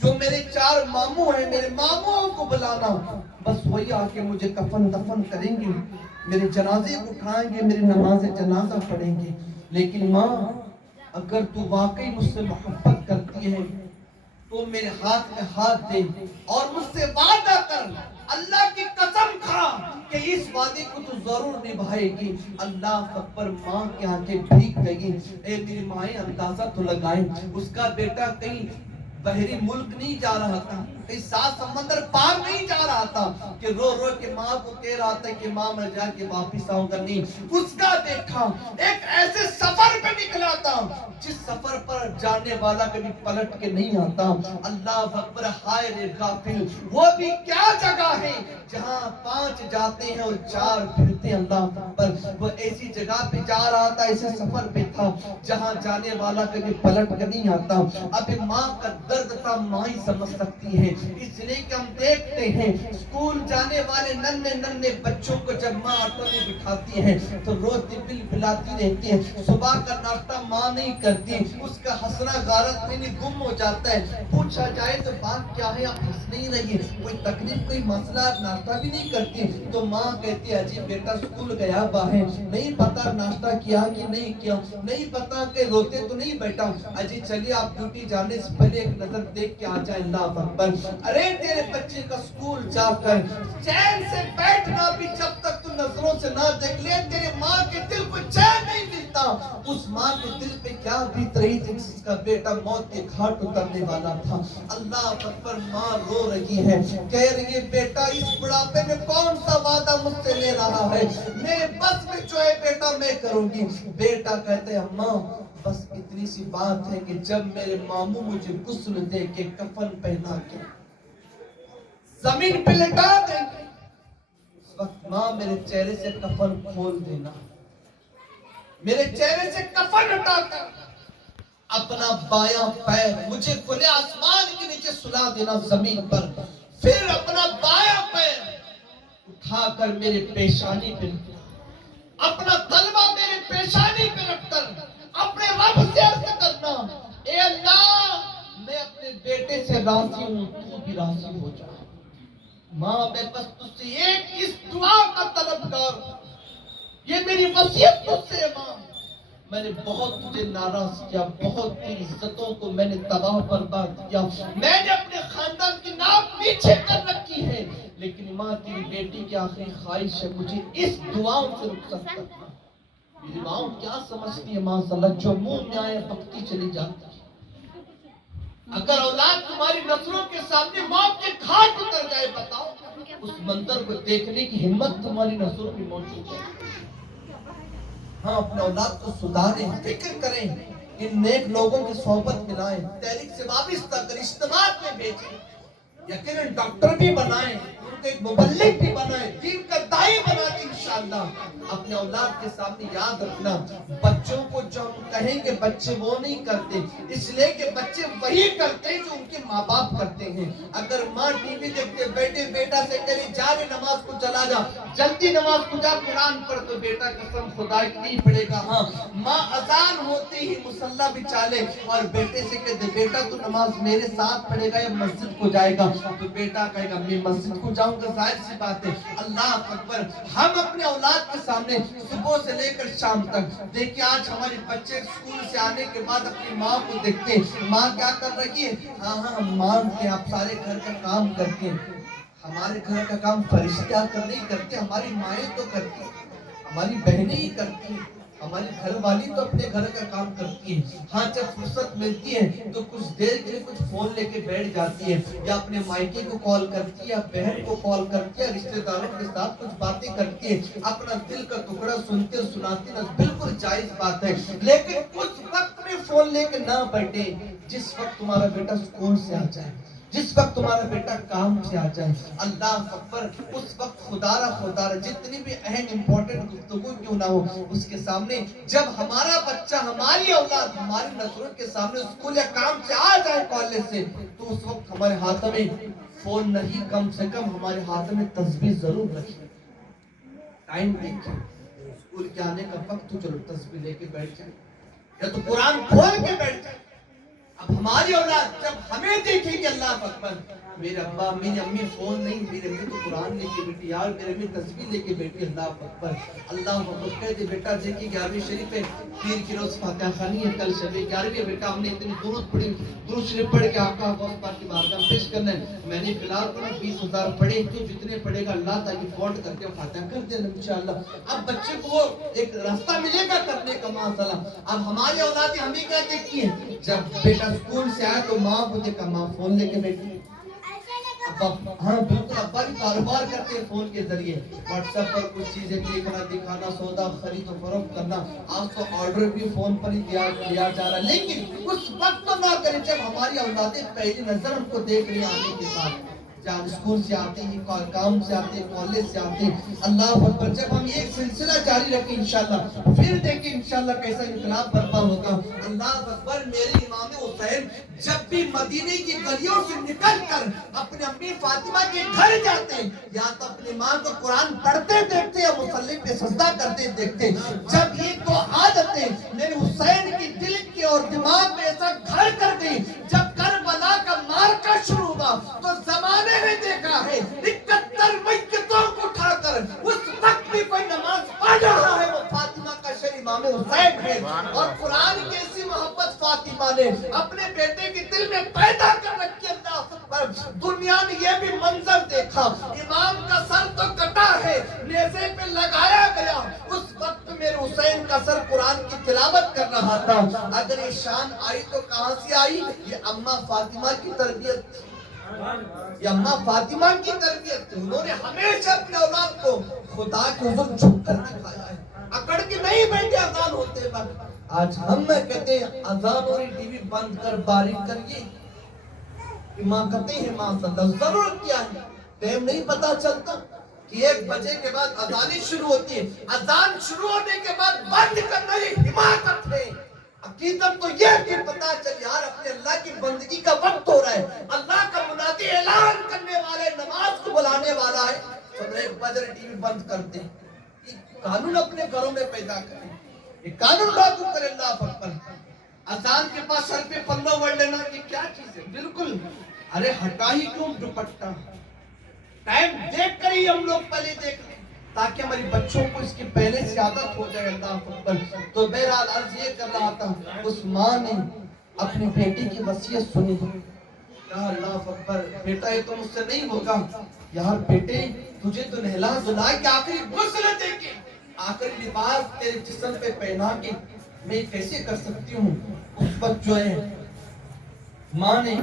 جو میرے 4 ماموں ہیں میرے ماموں کو بلانا، بس وہی آ کے مجھے کفن دفن کریں گے، میرے جنازے کو اٹھائیں گے، میری نماز جنازہ پڑھیں گے، لیکن ماں اگر تو واقعی مجھ سے محبت کرتی ہے تو میرے ہاتھ میں ہاتھ دے اور مجھ سے وعدہ کر، اللہ کی قسم کھا کہ اس وعدے کو تو ضرور نبھائے گی۔ اللہ اکبر، ماں کی آنکھیں بھیگ گئی۔ اے میری مائیں اندازہ تو لگائیں، اس کا بیٹا کہیں بحری ملک نہیں جا رہا تھا، کہیں 7 سمندر پار نہیں جا رہا تھا کہ رو رو کے ماں کو کہہ رہا تھا کہ ماں میں جا کے واپس آؤں گا نہیں. اس کا دیکھا ایک ایسے سفر پہ نکلا تھا جس سفر پر جانے والا کبھی پلٹ کے نہیں آتا. اللہ اکبر. ہائے رے غافل, وہ بھی کیا جگہ ہے جہاں 5 جاتے ہیں اور 4 پھرتے ہیں. اللہ اکبر. وہ ایسی جگہ پہ جا رہا تھا, ایسے سفر پہ تھا جہاں جانے والا کبھی پلٹ کے نہیں آتا. اب ماں کا درد تھا ماں ہی سمجھ سکتی ہے. اس لیے کہ ہم دیکھتے ہیں اسکول جانے والے ننھے ننھے بچوں کو جب ماں آٹو میں بٹھاتی ہے تو روتی بل بلاتی رہتی ہے. صبح کا ناشتہ ماں نہیں کرتی, اس کا ہنسنا غارت میں نہیں گم ہو جاتا ہے. پوچھا جائے تو بات کیا ہے, آپ ہنس نہیں رہی, کوئی تکلیف کوئی مسئلہ, آپ ناشتہ بھی نہیں کرتی. تو ماں کہتی ہے عجیب بیٹا اسکول گیا باہر, نہیں پتا ناشتہ کیا کہ نہیں کیا, نہیں پتا کہ روتے تو نہیں بیٹا. اجی چلیے آپ ڈیوٹی جانے سے پہلے ایک نظر دیکھ کے آ جائیں. اللہ اکبر. ارے تیرے بچے کا اسکول جا کر چین سے بیٹھنا بھی جب تک تو نظروں سے نہ دیکھ لے, تیرے ماں کے دل کو چین نہیں ملتا. اس ماں کے دل پہ کیا بیت رہی تھی جس کا بیٹا موت کے گھاٹ اترنے والا تھا. اللہ اکبر. ماں رو رہی ہے, کہہ رہی ہے بیٹا اس بڑھاپے میں کون سا وعدہ مجھ سے لے رہا ہے, میرے بس میں جو ہے بیٹا میں کروں گی. بیٹا کہتے ہیں اماں بس اتنی سی بات ہے کہ جب میرے ماموں مجھے غسل دے کے کفن پہنا کے زمین پہ لٹا دیں گے, اس وقت ماں میرے چہرے سے کفن کھول دینا, میرے چہرے سے کفن ہٹا کر اپنا بایاں پیر مجھے کھلے آسمان کے نیچے سلا دینا زمین پر, پھر اپنا بایاں پیر اٹھا کر میرے پیشانی پہ رکھنا, اپنا طلبہ میرے پیشانی پہ رکھ کر اپنے رب سے عرض کرنا اے اللہ میں اپنے بیٹے سے راضی ہوں, تو بھی راضی ہو جا. ماں میں بس تجھ سے ایک اس دعا کا طلبگار ہوں, یہ میری وصیت تجھ سے. ماں میں نے بہت تجھے ناراض کیا, بہت تیری عزتوں کو میں نے تباہ برباد کیا, میں نے اپنے خاندان کی نام نیچے کر رکھی ہے, لیکن ماں تیری بیٹی کی آخری خواہش ہے مجھے اس دعاؤں سے رخصت کرنا. میری ماں کیا سمجھتی ہے ماشاءاللہ, جو منہ میں آئے بکتی چلی جاتی ہے. اگر اولاد تمہاری نظروں کے سامنے موت کے گھاٹ اتر جائے, بتاؤ اس منظر کو دیکھنے کی ہمت تمہاری نظروں میں موجود ہے. ہاں اپنے اولاد کو سدھاریں, فکر کریں, ان نیک لوگوں کی صحبت ملائیں, تحریک سے وابستہ کر اجتماعات میں بھیجیں, یقیناً ڈاکٹر بھی بنائیں, ان کو ایک مبلغ بھی بنائیں, دین کا داعی بنا دیں انشاءاللہ. اپنے اولاد کے سامنے یاد رکھنا بچوں کو جو ہم کہیں کہ بچے وہ نہیں کرتے, اس لیے کہ بچے وہی کرتے ہیں جو ان کے ماں باپ کرتے ہیں. اگر ماں ٹی وی دیکھتے بیٹے بیٹا سے کہے جا رے نماز کو چلا جا, جلدی نماز کو جا قرآن پڑھ, تو بیٹا قسم خدا کی نہیں پڑھے گا. ہاں ماں اذان ہوتے ہی مصلی بچھا لے اور بیٹے سے کہتے بیٹا تو نماز میرے ساتھ پڑھے گا یا مسجد کو جائے گا, تو بیٹا کہے گا میں مسجد کو جاؤں گا. ظاہر سی بات ہے. اللہ اکبر. ہم اپنے اولاد کے سامنے صبح سے لے کر شام تک دیکھیں, آج ہمارے بچے اسکول سے آنے کے بعد اپنی ماں کو دیکھتے ہیں, ماں کیا کر رہی ہے, ہاں ہم مانتے آپ سارے گھر کا کام کرتے ہیں. ہمارے گھر کا کام فرشتے آ کر نہیں کرتے, ہماری مائیں تو کرتی ہیں, ہماری بہنیں ہی کرتی ہیں, ہماری گھر والی تو اپنے گھر کا کام کرتی ہے. ہاں جب فرصت ملتی ہے تو کچھ دیر کے لیے کچھ فون لے کے بیٹھ جاتی ہے, یا اپنے مائکے کو کال کرتی ہے, یا بہن کو کال کرتی ہے, رشتہ داروں کے ساتھ کچھ باتیں کرتی ہے, اپنا دل کا ٹکڑا سنتے اور سناتے نا, بالکل جائز بات ہے. لیکن اس وقت میں فون لے کے نہ بیٹھے جس وقت تمہارا بیٹا اسکول سے آ جائے, جس وقت تمہارا بیٹا کام سے آ جائے. اللہ اکبر. اس وقت خدا را جتنی بھی اہم امپورٹنٹ گفتگو کیوں نہ ہو, اس کے سامنے جب ہمارا بچہ, ہماری اولاد ہماری نظروں کے سامنے اسکول یا کام سے آ جائے کالج سے, تو اس وقت ہمارے ہاتھ میں فون نہیں, کم سے کم ہمارے ہاتھ میں تسبیح ضرور رکھیں. ٹائم دیکھیں, اسکول کے آنے کا وقت تو چلو تسبیح لے کے بیٹھ جائیں, یا تو قرآن کھول کے بیٹھ جائیں. اب ہماری اولاد جب ہمیں دیکھے کہ اللہ اکبر, میرے ابا میری امی فون نہیں, میرے امی تو قرآن لے کے بیٹھی, یار میرے امی تسبیح لے کے بیٹھی, اللہ اکبر. اللہ اکبر. کہہ دے بیٹا دیکھیے 11ویں شریف ہے, پیر کی روز فاتحہ خوانی ہے, کل شب 11ویں بیٹا ہم نے اتنی درود پڑھی, درود شریف پڑھ کے آقا غوث پاک کی بارگاہ میں پیش کرنا ہے. میں نے فی الحال 20,000 پڑھے, تو جتنے پڑھے گا اللہ تعالیٰ فونٹ کر کے فاتحہ کر دینا انشاءاللہ. اب بچے کو وہ ایک راستہ ملے گا کرنے کا ماشاءاللہ. اب ہماری اولادیں ہمیں کیا دیکھتی ہیں, جب بیٹا اسکول سے آئے تو ماں کو دیکھا, ماں فون لے کے بیٹھی, ہاں بالکل، ابا بھی کاروبار کرتے ہیں فون کے ذریعے، واٹس ایپ پر کچھ چیزیں دیکھنا دکھانا، سودا خرید و فروخت کرنا، آج تو آرڈر بھی فون پر ہی دیا جا رہا ہے۔ لیکن اس وقت تو نہ کریں جب ہماری اولادیں پہلی نظر ہم کو دیکھ رہی آنے کے بعد، جب اسکول سے آتے ہیں، کام سے آتے ہیں، کالج سے آتے ہیں، اللہ اکبر، جب ہم ایک سلسلہ جاری رکھیں انشاءاللہ، پھر دیکھیں انشاءاللہ کیسا انقلاب برپا ہوگا۔ اللہ اکبر، میرے امام حسین جب بھی مدینے کی گلیوں سے نکل کر اپنے امی فاطمہ کے گھر جاتے، یا تو اپنی ماں کو قرآن پڑھتے دیکھتے یا مصلی پہ سجدہ کرتے دیکھتے۔ جب یہ دو عادتیں میرے حسین کی دل کی اور دماغ میں ایسا گھر کر گئی، جب کربلا کا مارکا شروع ہوا تو زمانے نے دیکھا ہے 71 میتوں کو اٹھا کر اس وقت بھی کوئی نماز پڑھ رہا ہے، وہ فاطمہ کا شہر امام حسین ہے۔ اور قرآن کی ایسی محبت فاطمہ نے اپنے بیٹے کے دل میں پیدا کر رکھی۔ اللہ اکبر، دنیا نے یہ بھی منظر دیکھا، امام کا سر تو کٹا ہے، نیزے پہ لگایا گیا، اس وقت میرے حسین کا سر قرآن کی تلاوت کر رہا تھا۔ اگر یہ شان آئی تو کہاں سے آئی؟ یہ اماں فاطمہ کی تربیت، یہ اماں فاطمہ کی تربیت تھی۔ انہوں نے ہمیشہ اپنے اولاد کو خدا کے حضور جھک کر دکھایا ہے، اکڑ کے نہیں بیٹھے اذان ہوتے وقت۔ آج ہم کہتے ہیں اذان ہو رہی، ٹی وی بند کر، باریک کر، یہ حماقتیں ہیں ماشاءاللہ۔ ضرورت کیا ہے؟ ٹائم نہیں پتا چلتا کہ 1 بجے کے بعد اذانیں شروع ہوتی ہے، اذان شروع ہونے کے بعد بند کرنا یہ حماقت ہے۔ عقیدت تو یہ کہ پتا چل یار اپنے اللہ کی بندگی کا وقت ہو رہا ہے، اللہ کا منادی اعلان کرنے والے، نماز کو بلانے والا ہے، سب 1 بجے ٹی وی بند کرتے ہیں۔ یہ قانون اپنے گھروں میں پیدا کریں، یہ قانون لاگو کریں۔ اللہ اکبر، اذان کے پاس سر پہ پلو اوڑھ لینا یہ کیا چیز ہے؟ بالکل، ارے ہٹا ہی کیوں دوپٹہ، ٹائم دیکھ کر ہی ہم لوگ پہلے دیکھ لیں تاکہ ہماری بچوں کو اس کی پہلے سے عادت ہو جائے۔ اللہ اکبر، تو بہرحال عرض یہ کر رہا تھا، اس ماں نے اپنی بیٹی کی وصیت سنی، کہا اللہ اکبر بیٹا یہ تو مجھ سے نہیں ہوگا، یار بیٹے تجھے تو نہلا دھلا کے آخری غسل دے کے آخری لباس تیرے جسم پہ پہنا کے میں کیسے کر سکتی ہوں؟ اس وقت جو ہے ماں نے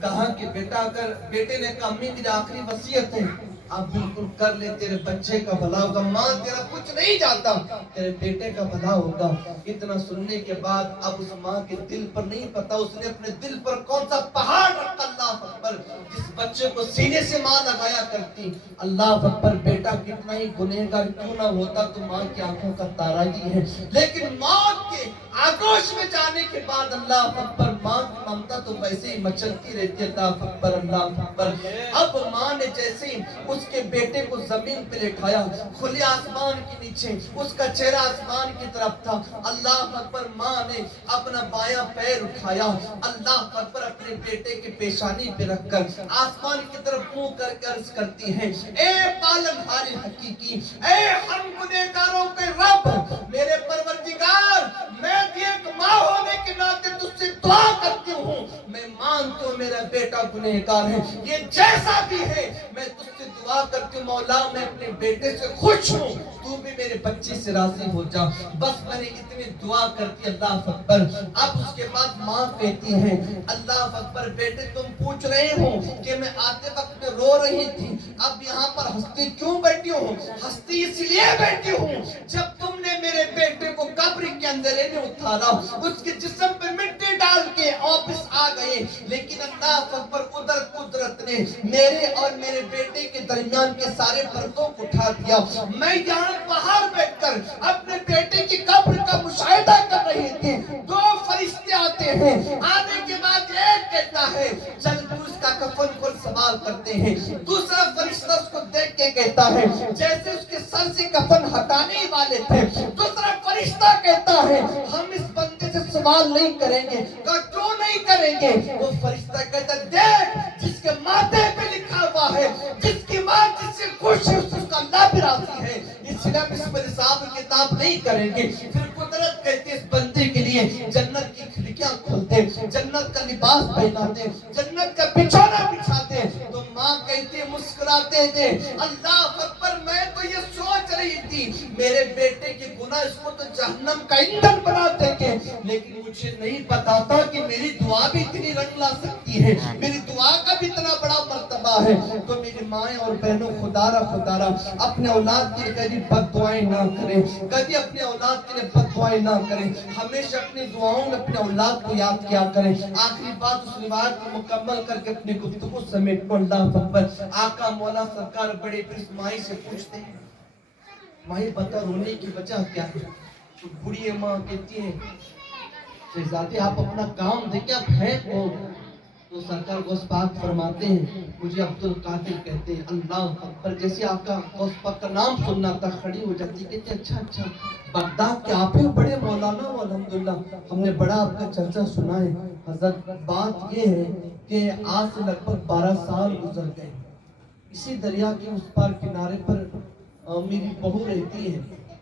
کہا کہ بیٹا، اگر بیٹے نے کہا امی میری آخری وصیت ہے، آپ بالکل کر لیں، تیرے بچے کا بھلا ہوگا، ماں تیرا کچھ نہیں جاتا، تیرے بیٹے کا بھلا ہوگا۔ اتنا سننے کے بعد اب اس ماں کے دل پر نہیں پتا اس نے اپنے دل پر کون سا پہاڑ رکھا۔ اللہ اکبر، جس بچے کو سینے سے ماں لگایا کرتی، اللہ اکبر، بیٹا کتنا ہی گنہگار کیوں نہ ہوتا تو ماں کی آنکھوں کا تارا ہی ہے، لیکن موت کے آگوش میں جانے کے بعد اللہ اکبر ماں کی ممتا تو ویسے ہی مچلتی رہتی ہے۔ اللہ اکبر، اللہ اکبر، اب ماں نے جیسے ہی اس کے بیٹے کو زمین پہ لٹایا، کھلے آسمان کے نیچے، اس کا چہرہ آسمان کی طرف تھا، اللہ اکبر، ماں نے اپنا بایاں پیر اٹھایا، اللہ اکبر، اپنے بیٹے کے پیشانی پہ رکھ کر آسمان کی طرف منہ کر کے عرض کرتی ہے، اے پالنہار حقیقی، اے ہم گنہگاروں کے رب، میرے پروردگار، میں ایک ماں ہونے کے ناطے تجھ سے دعا کرتی ہوں، میں مانتی ہوں میرا بیٹا گنہگار ہے، یہ جیسا بھی ہے میں تجھ سے دعا کرتی ہوں مولا، میں اپنے بیٹے سے خوش ہوں، تو بھی میرے بچے سے راضی ہو جا، بس میں نے اتنی دعا کرتی۔ اللہ اکبر، اب اس کے بعد ماں کہتی ہے، اللہ اکبر، بیٹے تم پوچھ رہے ہو کہ میں آتے وقت میں رو رہی تھی، اب یہاں پر ہستی کیوں بیٹھی ہوں؟ ہستی اس لیے بیٹھی ہوں جب تم نے میرے بیٹے کو قبر کے اندر اتارا، اس کے جسم پہ مٹی ڈال کے واپس آ گئے، لیکن اللہ اکبر ادھر قدرت نے میرے اور میرے بیٹے کے درمیان کے سارے پردوں کو اٹھا دیا۔ میں یہاں باہر بیٹھ کر اپنے بیٹے کی قبر کا مشاہدہ کر رہی تھی، 2 فرشتے آتے ہیں، آنے کے بعد ایک کہتا ہے چل تو اس کا کفن کھول سوال کرتے ہیں، دوسرا فرشتہ اس کو دیکھ کے کہتا ہے جیسے اس کے سر سے کفن ہٹانے والے تھے، دوسرا فرشتہ کہتا ہے ہم اس بندے سے سوال نہیں کریں گے۔ کہا کیوں نہیں کریں گے؟ وہ فرشتہ کہتا ہے دیکھ جس کے ماتھے پہ لکھا ہوا ہے جس کی ماں جس سے خوش ہے اس کا اللہ بھی راضی ہے، اس لیے ہم اس پر حساب کتاب نہیں کریں گے۔ پھر قدرت کہتی ہے اس بندے کے لیے جنت کی کھڑکیاں کھولتے، جنت کا لباس پہناتے، جنت کا بچھونا بچھاتے، تو ماں کہتی ہے مسکراتے تھے، اللہ اکبر، میں تو یہ سوچ رہی تھی میرے بیٹے کے گناہ اس کو تو جہنم کا ایندھن بنا دیں گے، لیکن مجھے نہیں پتا تھا کہ میری دعا بھی اتنی رنگ لا سکتی ہے، میری دعا کا بھی اتنا بڑا ہوتا ہے تو میری مائیں اور بہنوں خدا را اپنے اولاد کے لیے کبھی بد دعائیں نہ کریں، کبھی اپنے اولاد کے لیے بد دعائیں نہ کریں، ہمیشہ اپنی دعاؤں میں اپنے اولاد کو یاد کیا کریں۔ آخری بات اس روایت کو مکمل کر کے اپنی گفتگو سمیٹ کو اللہ اکبر۔ آقا مولا سرکار بڑے پھر اس مائی سے پوچھتے ہیں، مائی بتا رونے کی وجہ کیا ہے؟ تو بڑی ماں کہتی ہے شہزادی آپ اپنا کام دیکھیں، آپ ہیں کون؟ تو سرکار غوث پاک فرماتے ہیں مجھے عبد القادر کہتے ہیں۔ اللہ اکبر، جیسے آقا غوث پاک کا نام سننا تھا کھڑی ہو جاتی، کہتے ہیں اچھا بغداد کے آپ ہی بڑے مولانا ہو؟ الحمدللہ ہم نے بڑا آپ کا چرچا سنا ہے حضرت۔ بات یہ ہے کہ آج سے لگ بھگ 12 سال گزر گئے، اسی دریا کے اس پار کنارے پر میری بہو رہتی ہے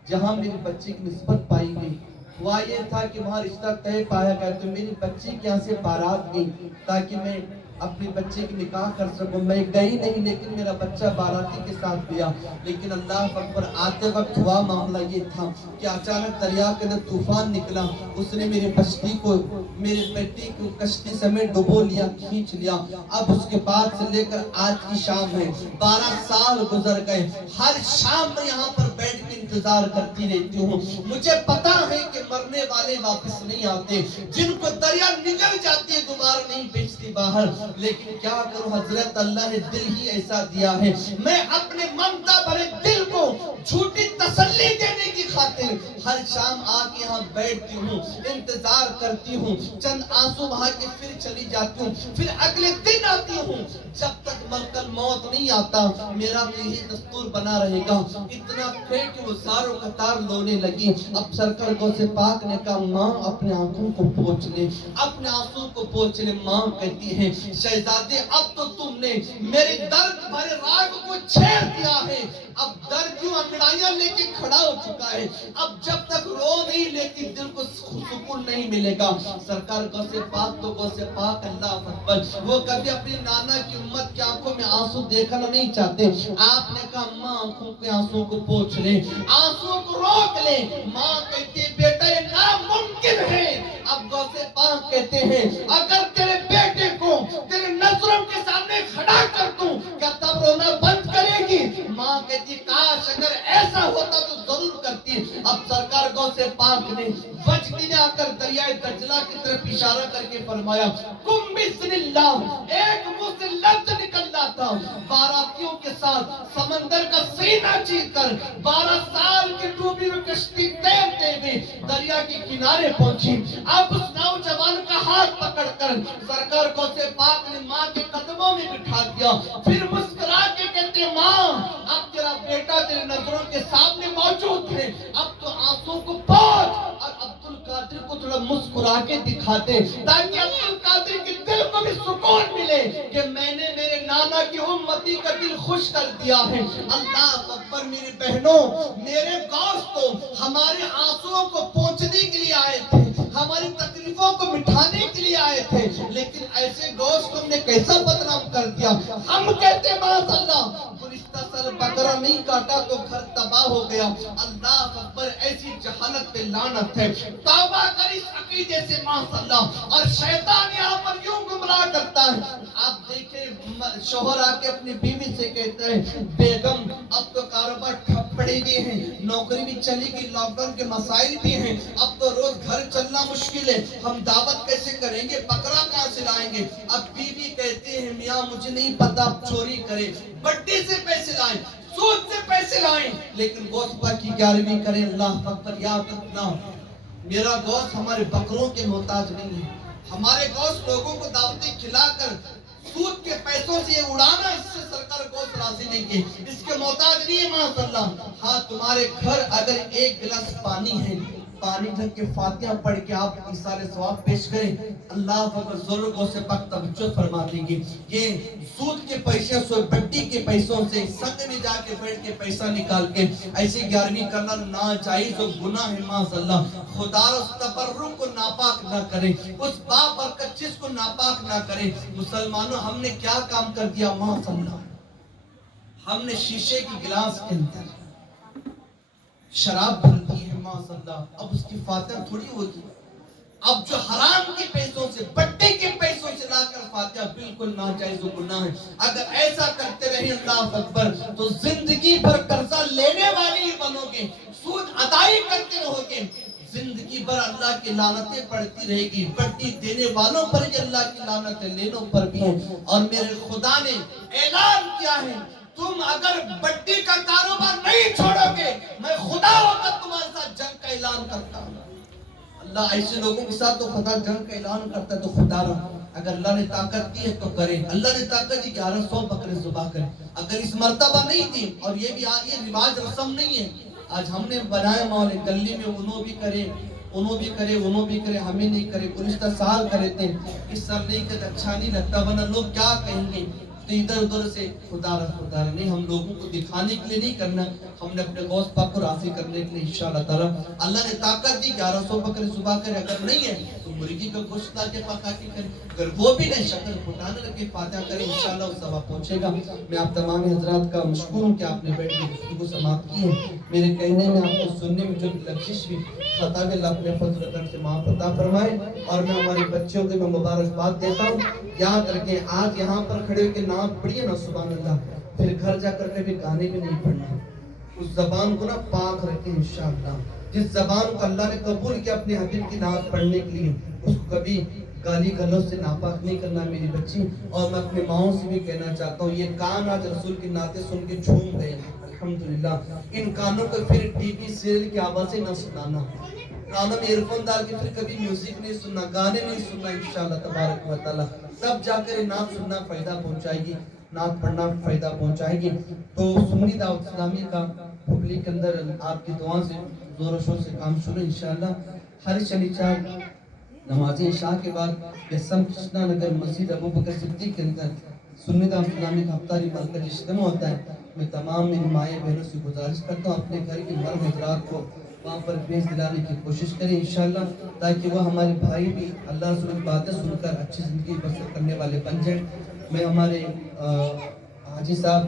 جہاں میری بچی کی نسبت پائی گئی۔ ہوا یہ تھا کہ وہاں رشتہ طے پایا گیا تو میری بچی کے یہاں سے بارات گئی تاکہ میں اپنی بچے کی نکاح کر سکوں۔ میں گئی نہیں لیکن میرا بچہ باراتی کے ساتھ گیا، لیکن اللہ اکبر آتے وقت ہوا معاملہ یہ تھا کہ اچانک دریا کے اندر طوفان نکلا، اس نے میری بچی کو میرے بیٹی کو کشتی سمیت ڈبو لیا، کھینچ لیا۔ اب اس کے بعد سے لے کر آج کی شام ہے 12 سال گزر گئے، ہر شام میں یہاں پر بیٹھ کے انتظار کرتی رہتی ہوں۔ مجھے پتا ہے کہ مرنے والے واپس نہیں آتے، جن کو دریا نگل جاتی ہے دوبارہ نہیں بھیجتی باہر، لیکن کیا کروں حضرت، اللہ نے دل ہی ایسا دیا ہے۔ میں اپنے ممتا بھرے دل کو جھوٹی تسلی دینے کی خاطر ہر شام آ کے یہاں بیٹھتی ہوں، انتظار کرتی ہوں، چند آنسو بہا کے پھر چلی جاتی ہوں، پھر اگلے دن آتی ہوں۔ جب تک ملک الموت نہیں آتا میرا تو یہی دستور بنا رہے گا۔ اتنا پھر کہ وہ زاروں قطار رونے لگی۔ اب سرکار غوث پاک نے کہا ماں اپنے آنکھوں کو پوچھ لے، اپنے آنسوں کو پوچھ لے۔ ماں کہتی ہے شہزادے اب تو تم نے میرے درد بھرے راگ کو چھیڑ دیا ہے، اب درد کیوں انگڑائیاں لے کے کھڑا ہو چکا ہے، اب جب تک رو نہیں لیتی دل کو سکون نہیں ملے گا۔ سرکار غوث پاک تو غوث پاک اللہ اکبر، وہ کبھی اپنی نانا کی امت کی آنکھوں میں آنسو دیکھنا نہیں چاہتے۔ آپ نے کہا ماں آنکھوں کے آنسوں کو پوچھ لے، آنسوں کو روک لے۔ ماں کہتی ہے بیٹا یہ ناممکن ہے۔ اب غوث پاک کہتے ہیں اگر تیرے بیٹے کو تیرے نظروں کے سامنے کھڑا کر دوں کیا تب رونا بند کرے گی؟ ماں کہتی کاش اگر ایسا ہوتا تو ضرور کرتی۔ اب سرکار غوث پاک نے وجدی نے آ کر دریائے دجلہ کی طرف اشارہ کر کے فرمایا کم بسم اللہ، ایک منہ سے لفظ نکلنا تھا، باراتیوں کے ساتھ سمندر کا سینہ چیر کر 12 سال کی ڈوبی ہوئی کشتی تیرتے ہوئے دریا کے کنارے پہنچی۔ اب اس نوجوان کا ہاتھ پکڑ کر سرکار غوث پاک نے ماں کے قدموں میں بٹھا دیا، پھر مسکرا کے کہتے ماں اب تیرا بیٹا تیرے نظروں کے سامنے موجود ہے، اب تو آنسوں کو پوچھ۔ اور عبد القادر کو تھوڑا مسکرا کے دکھاتے تاکہ عبد القادر کے دل کو بھی سکون ملے کہ میں نے میرے نانا کی امتی کا دل خوش کر دیا ہے۔ اللہ اکبر میری بہنوں، میرے دوستوں، ہمارے آنسوؤں کو پہنچنے کے لیے آئے تھے، ہماری تکلیفوں کو مٹھانے کے لیے آئے تھے، لیکن ایسے گوشت ہم نے کیسا بدنام کر دیا۔ ہم کہتے ماذ اللہ گزشتہ سال بکرا نہیں کاٹا تو گھر تباہ ہو گیا۔ اللہ اکبر ایسی جہالت پہ لعنت ہے، توبہ کر اس عقیدے سے ماذ اللہ۔ اور شیطان یہاں پر یوں گمراہ کرتا ہے، آپ دیکھیں شوہر آ کے اپنی بیوی سے کہتا ہے بیگم اب تو کاروبار ٹھپ پڑے گئے ہیں، نوکری بھی چلی گئی، لاک ڈاؤن کے مسائل بھی ہیں، اب تو روز گھر چلنا مشکل ہے، ہم دعوت کیسے کریں گے، بکرا کہاں سے لائیں گے؟ اب بیوی کہتے ہیں میاں مجھے نہیں پتا، اب چوری کریں، بٹی سے پیسے لائیں، سود سے پیسے لائیں، لیکن گوشت پاک کی 11ویں کریں۔ اللہ اکبر، یاد رکھنا میرا گوشت ہمارے بکروں کے محتاج نہیں ہے، ہمارے گوشت لوگوں کو دعوتیں کھلا کر سود کے پیسوں سے یہ اڑانا، اس سے سرکار گوشت راضی نہیں کی، اس کے محتاج نہیں ہے ماشاء اللہ۔ ہاں تمہارے گھر اگر ایک گلاس پانی ہے، پانی ڈھک کے فاتحہ پڑھ کے آپ ایثار ثواب پیش کریں، اللہ اکبر ضرور غوث پاک توجہ فرما دیں گے۔ یہ سود کے پیسوں سے، بٹی کے پیسوں سے، سنگ میں جا کے بیٹھ کے پیسہ نکال کے ایسے 11ویں کرنا ناجائز و گناہ ہے ماذ اللہ۔ خدا اس تبرک کو ناپاک نہ کرے، اس بابرکت چیز کو ناپاک نہ کرے۔ مسلمانوں ہم نے کیا کام کر دیا ماذ اللہ، ہم نے شیشے کی گلاس کے اندر شراب بھر دی ہے ماذ اللہ، اب اس کی فاتحہ تھوڑی ہوگی، اب جو حرام کے پیسوں سے، بٹے کے پیسوں سے لا کر فاتحہ بالکل ناجائز و گناہ ہے۔ اگر ایسا کرتے رہے اللہ اکبر تو زندگی بھر قرضہ لینے والے ہی بنو گے، سود ادائی کرتے رہو گے، زندگی بھر اللہ کی لعنتیں پڑتی رہے گی، بٹی دینے والوں پر بھی اللہ کی لعنتیں، لینوں پر بھی ہیں۔ اور میرے خدا نے اعلان کیا ہے، تم اگر بٹی کا کاروبار نہیں چھوڑو گے، میں خدا ہو کر تمہارے ساتھ جنگ کا اعلان کرتا ہوں۔ اللہ ایسے لوگوں کے ساتھ تو خدا جنگ کا اعلان کرتا ہے، تو خدا رہا اگر اللہ نے طاقت دی ہے تو کرے۔ اللہ نے طاقت دی 1100 بکرے ذبح کرے، اگر اس مرتبہ نہیں تھی، اور یہ بھی یہ رواج رسم نہیں ہے، آج ہم نے بنایا ماحول گلی میں انہوں بھی کرے، انہوں بھی کرے، انہوں بھی کرے، ہمیں نہیں کرے، گزشتہ سال کرے تھے، اس سال نہیں کرے، اچھا نہیں لگتا، ورنہ لوگ کیا کہیں گے، تو ادھر ادھر سے خدا رہا نہیں، ہم لوگوں کو دکھانے کے لیے نہیں کرنا، ہم نے اپنے غوث پاک کو راضی کرنے کے لیے انشاءاللہ تعالی اللہ نے طاقت دی 1100 بکرے ذبح کرے، اگر نہیں ہے تو مرغی کا گوشت لا کے پکا کے کرے، اگر وہ بھی نہیں شکر پھٹانے لگے فاتحہ کرے، انشاءاللہ وہ ثواب پہنچے گا۔ میں آپ تمام حضرات کا مشکور ہوں کہ آپ نے بیٹھ کے گفتگو سماعت کی ہے، میرے کہنے میں آپ کو سننے میں جو بھی لغزش ہوئی خطا بھی اللہ اپنے فضل و کرم سے معاف عطا فرمائے، اور میں ہمارے بچوں کو میں مبارکباد دیتا ہوں۔ یاد رکھیں آج یہاں پر کھڑے ہو کے نعت پڑھیے نا سبحان اللہ، پھر گھر جا کر کبھی گانے بھی نہیں پڑھنا، اس زبان کو نا پاک رکھیں انشاءاللہ۔ جس زبان کو اللہ نے قبول کیا اپنے حبیب کی نعت پڑھنے کے لیے، اس کو کبھی گالی گلوچ سے ناپاک نہیں کرنا میری بچی۔ اور میں اپنے ماؤں سے بھی کہنا چاہتا ہوں، یہ کان آج رسول کی نعتیں سن کے جھوم گئے ہیں الحمدللہ، ان کانوں کو پھر ٹی وی سیریل کی آوازیں نہ سنانا، کانوں میں ایئر فون ڈال کے پھر کبھی میوزک نہیں سننا، گانے نہیں سننا انشاءاللہ تبارک و تعالی، تب جا کر نعت سننا فائدہ پہنچائے گی، نعت پڑھنا فائدہ پہنچائے گی۔ تو سنی دعوت اسلامی کا حبلی کے اندر آپ کی دعا سے زور و شور سے کام شروع انشاءاللہ۔ ہر شنیچر نماز عشاء کے بعد یسم کرشنا نگر مسجد ابو بکر صدیق کے اندر سنی دعوت اسلامی کا ہفتاری مرکز اجتماع ہوتا ہے۔ میں تمام میری مائیں بہنوں سے گزارش کرتا ہوں اپنے گھر کے مرد حضرات کو وہاں پر بیچ دلانے کی کوشش کریں انشاءاللہ، تاکہ وہ ہمارے بھائی بھی اللہ رسول کی باتیں سن کر اچھی زندگی بسر کرنے والے بن جائیں۔ میں ہمارے حاجی صاحب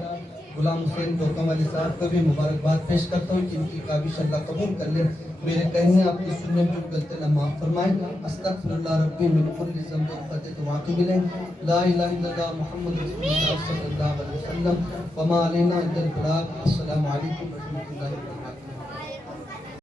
غلام حسین ٹوکم والی صاحب کو بھی مبارکباد پیش کرتا ہوں کہ ان کی کاوش اللہ قبول کر لے، میرے کہنے آپ کی سننے میں غلطی اللہ معاف فرمائیں۔ استغفر اللہ ربی من کل ذنب وخطیئۃ واتوب الیہ، لا الہ الا اللہ محمد رسول اللہ صلی اللہ علیہ وسلم، وما علینا الا البلاغ۔ السلام علیکم ورحمۃ اللہ وبرکاتہ۔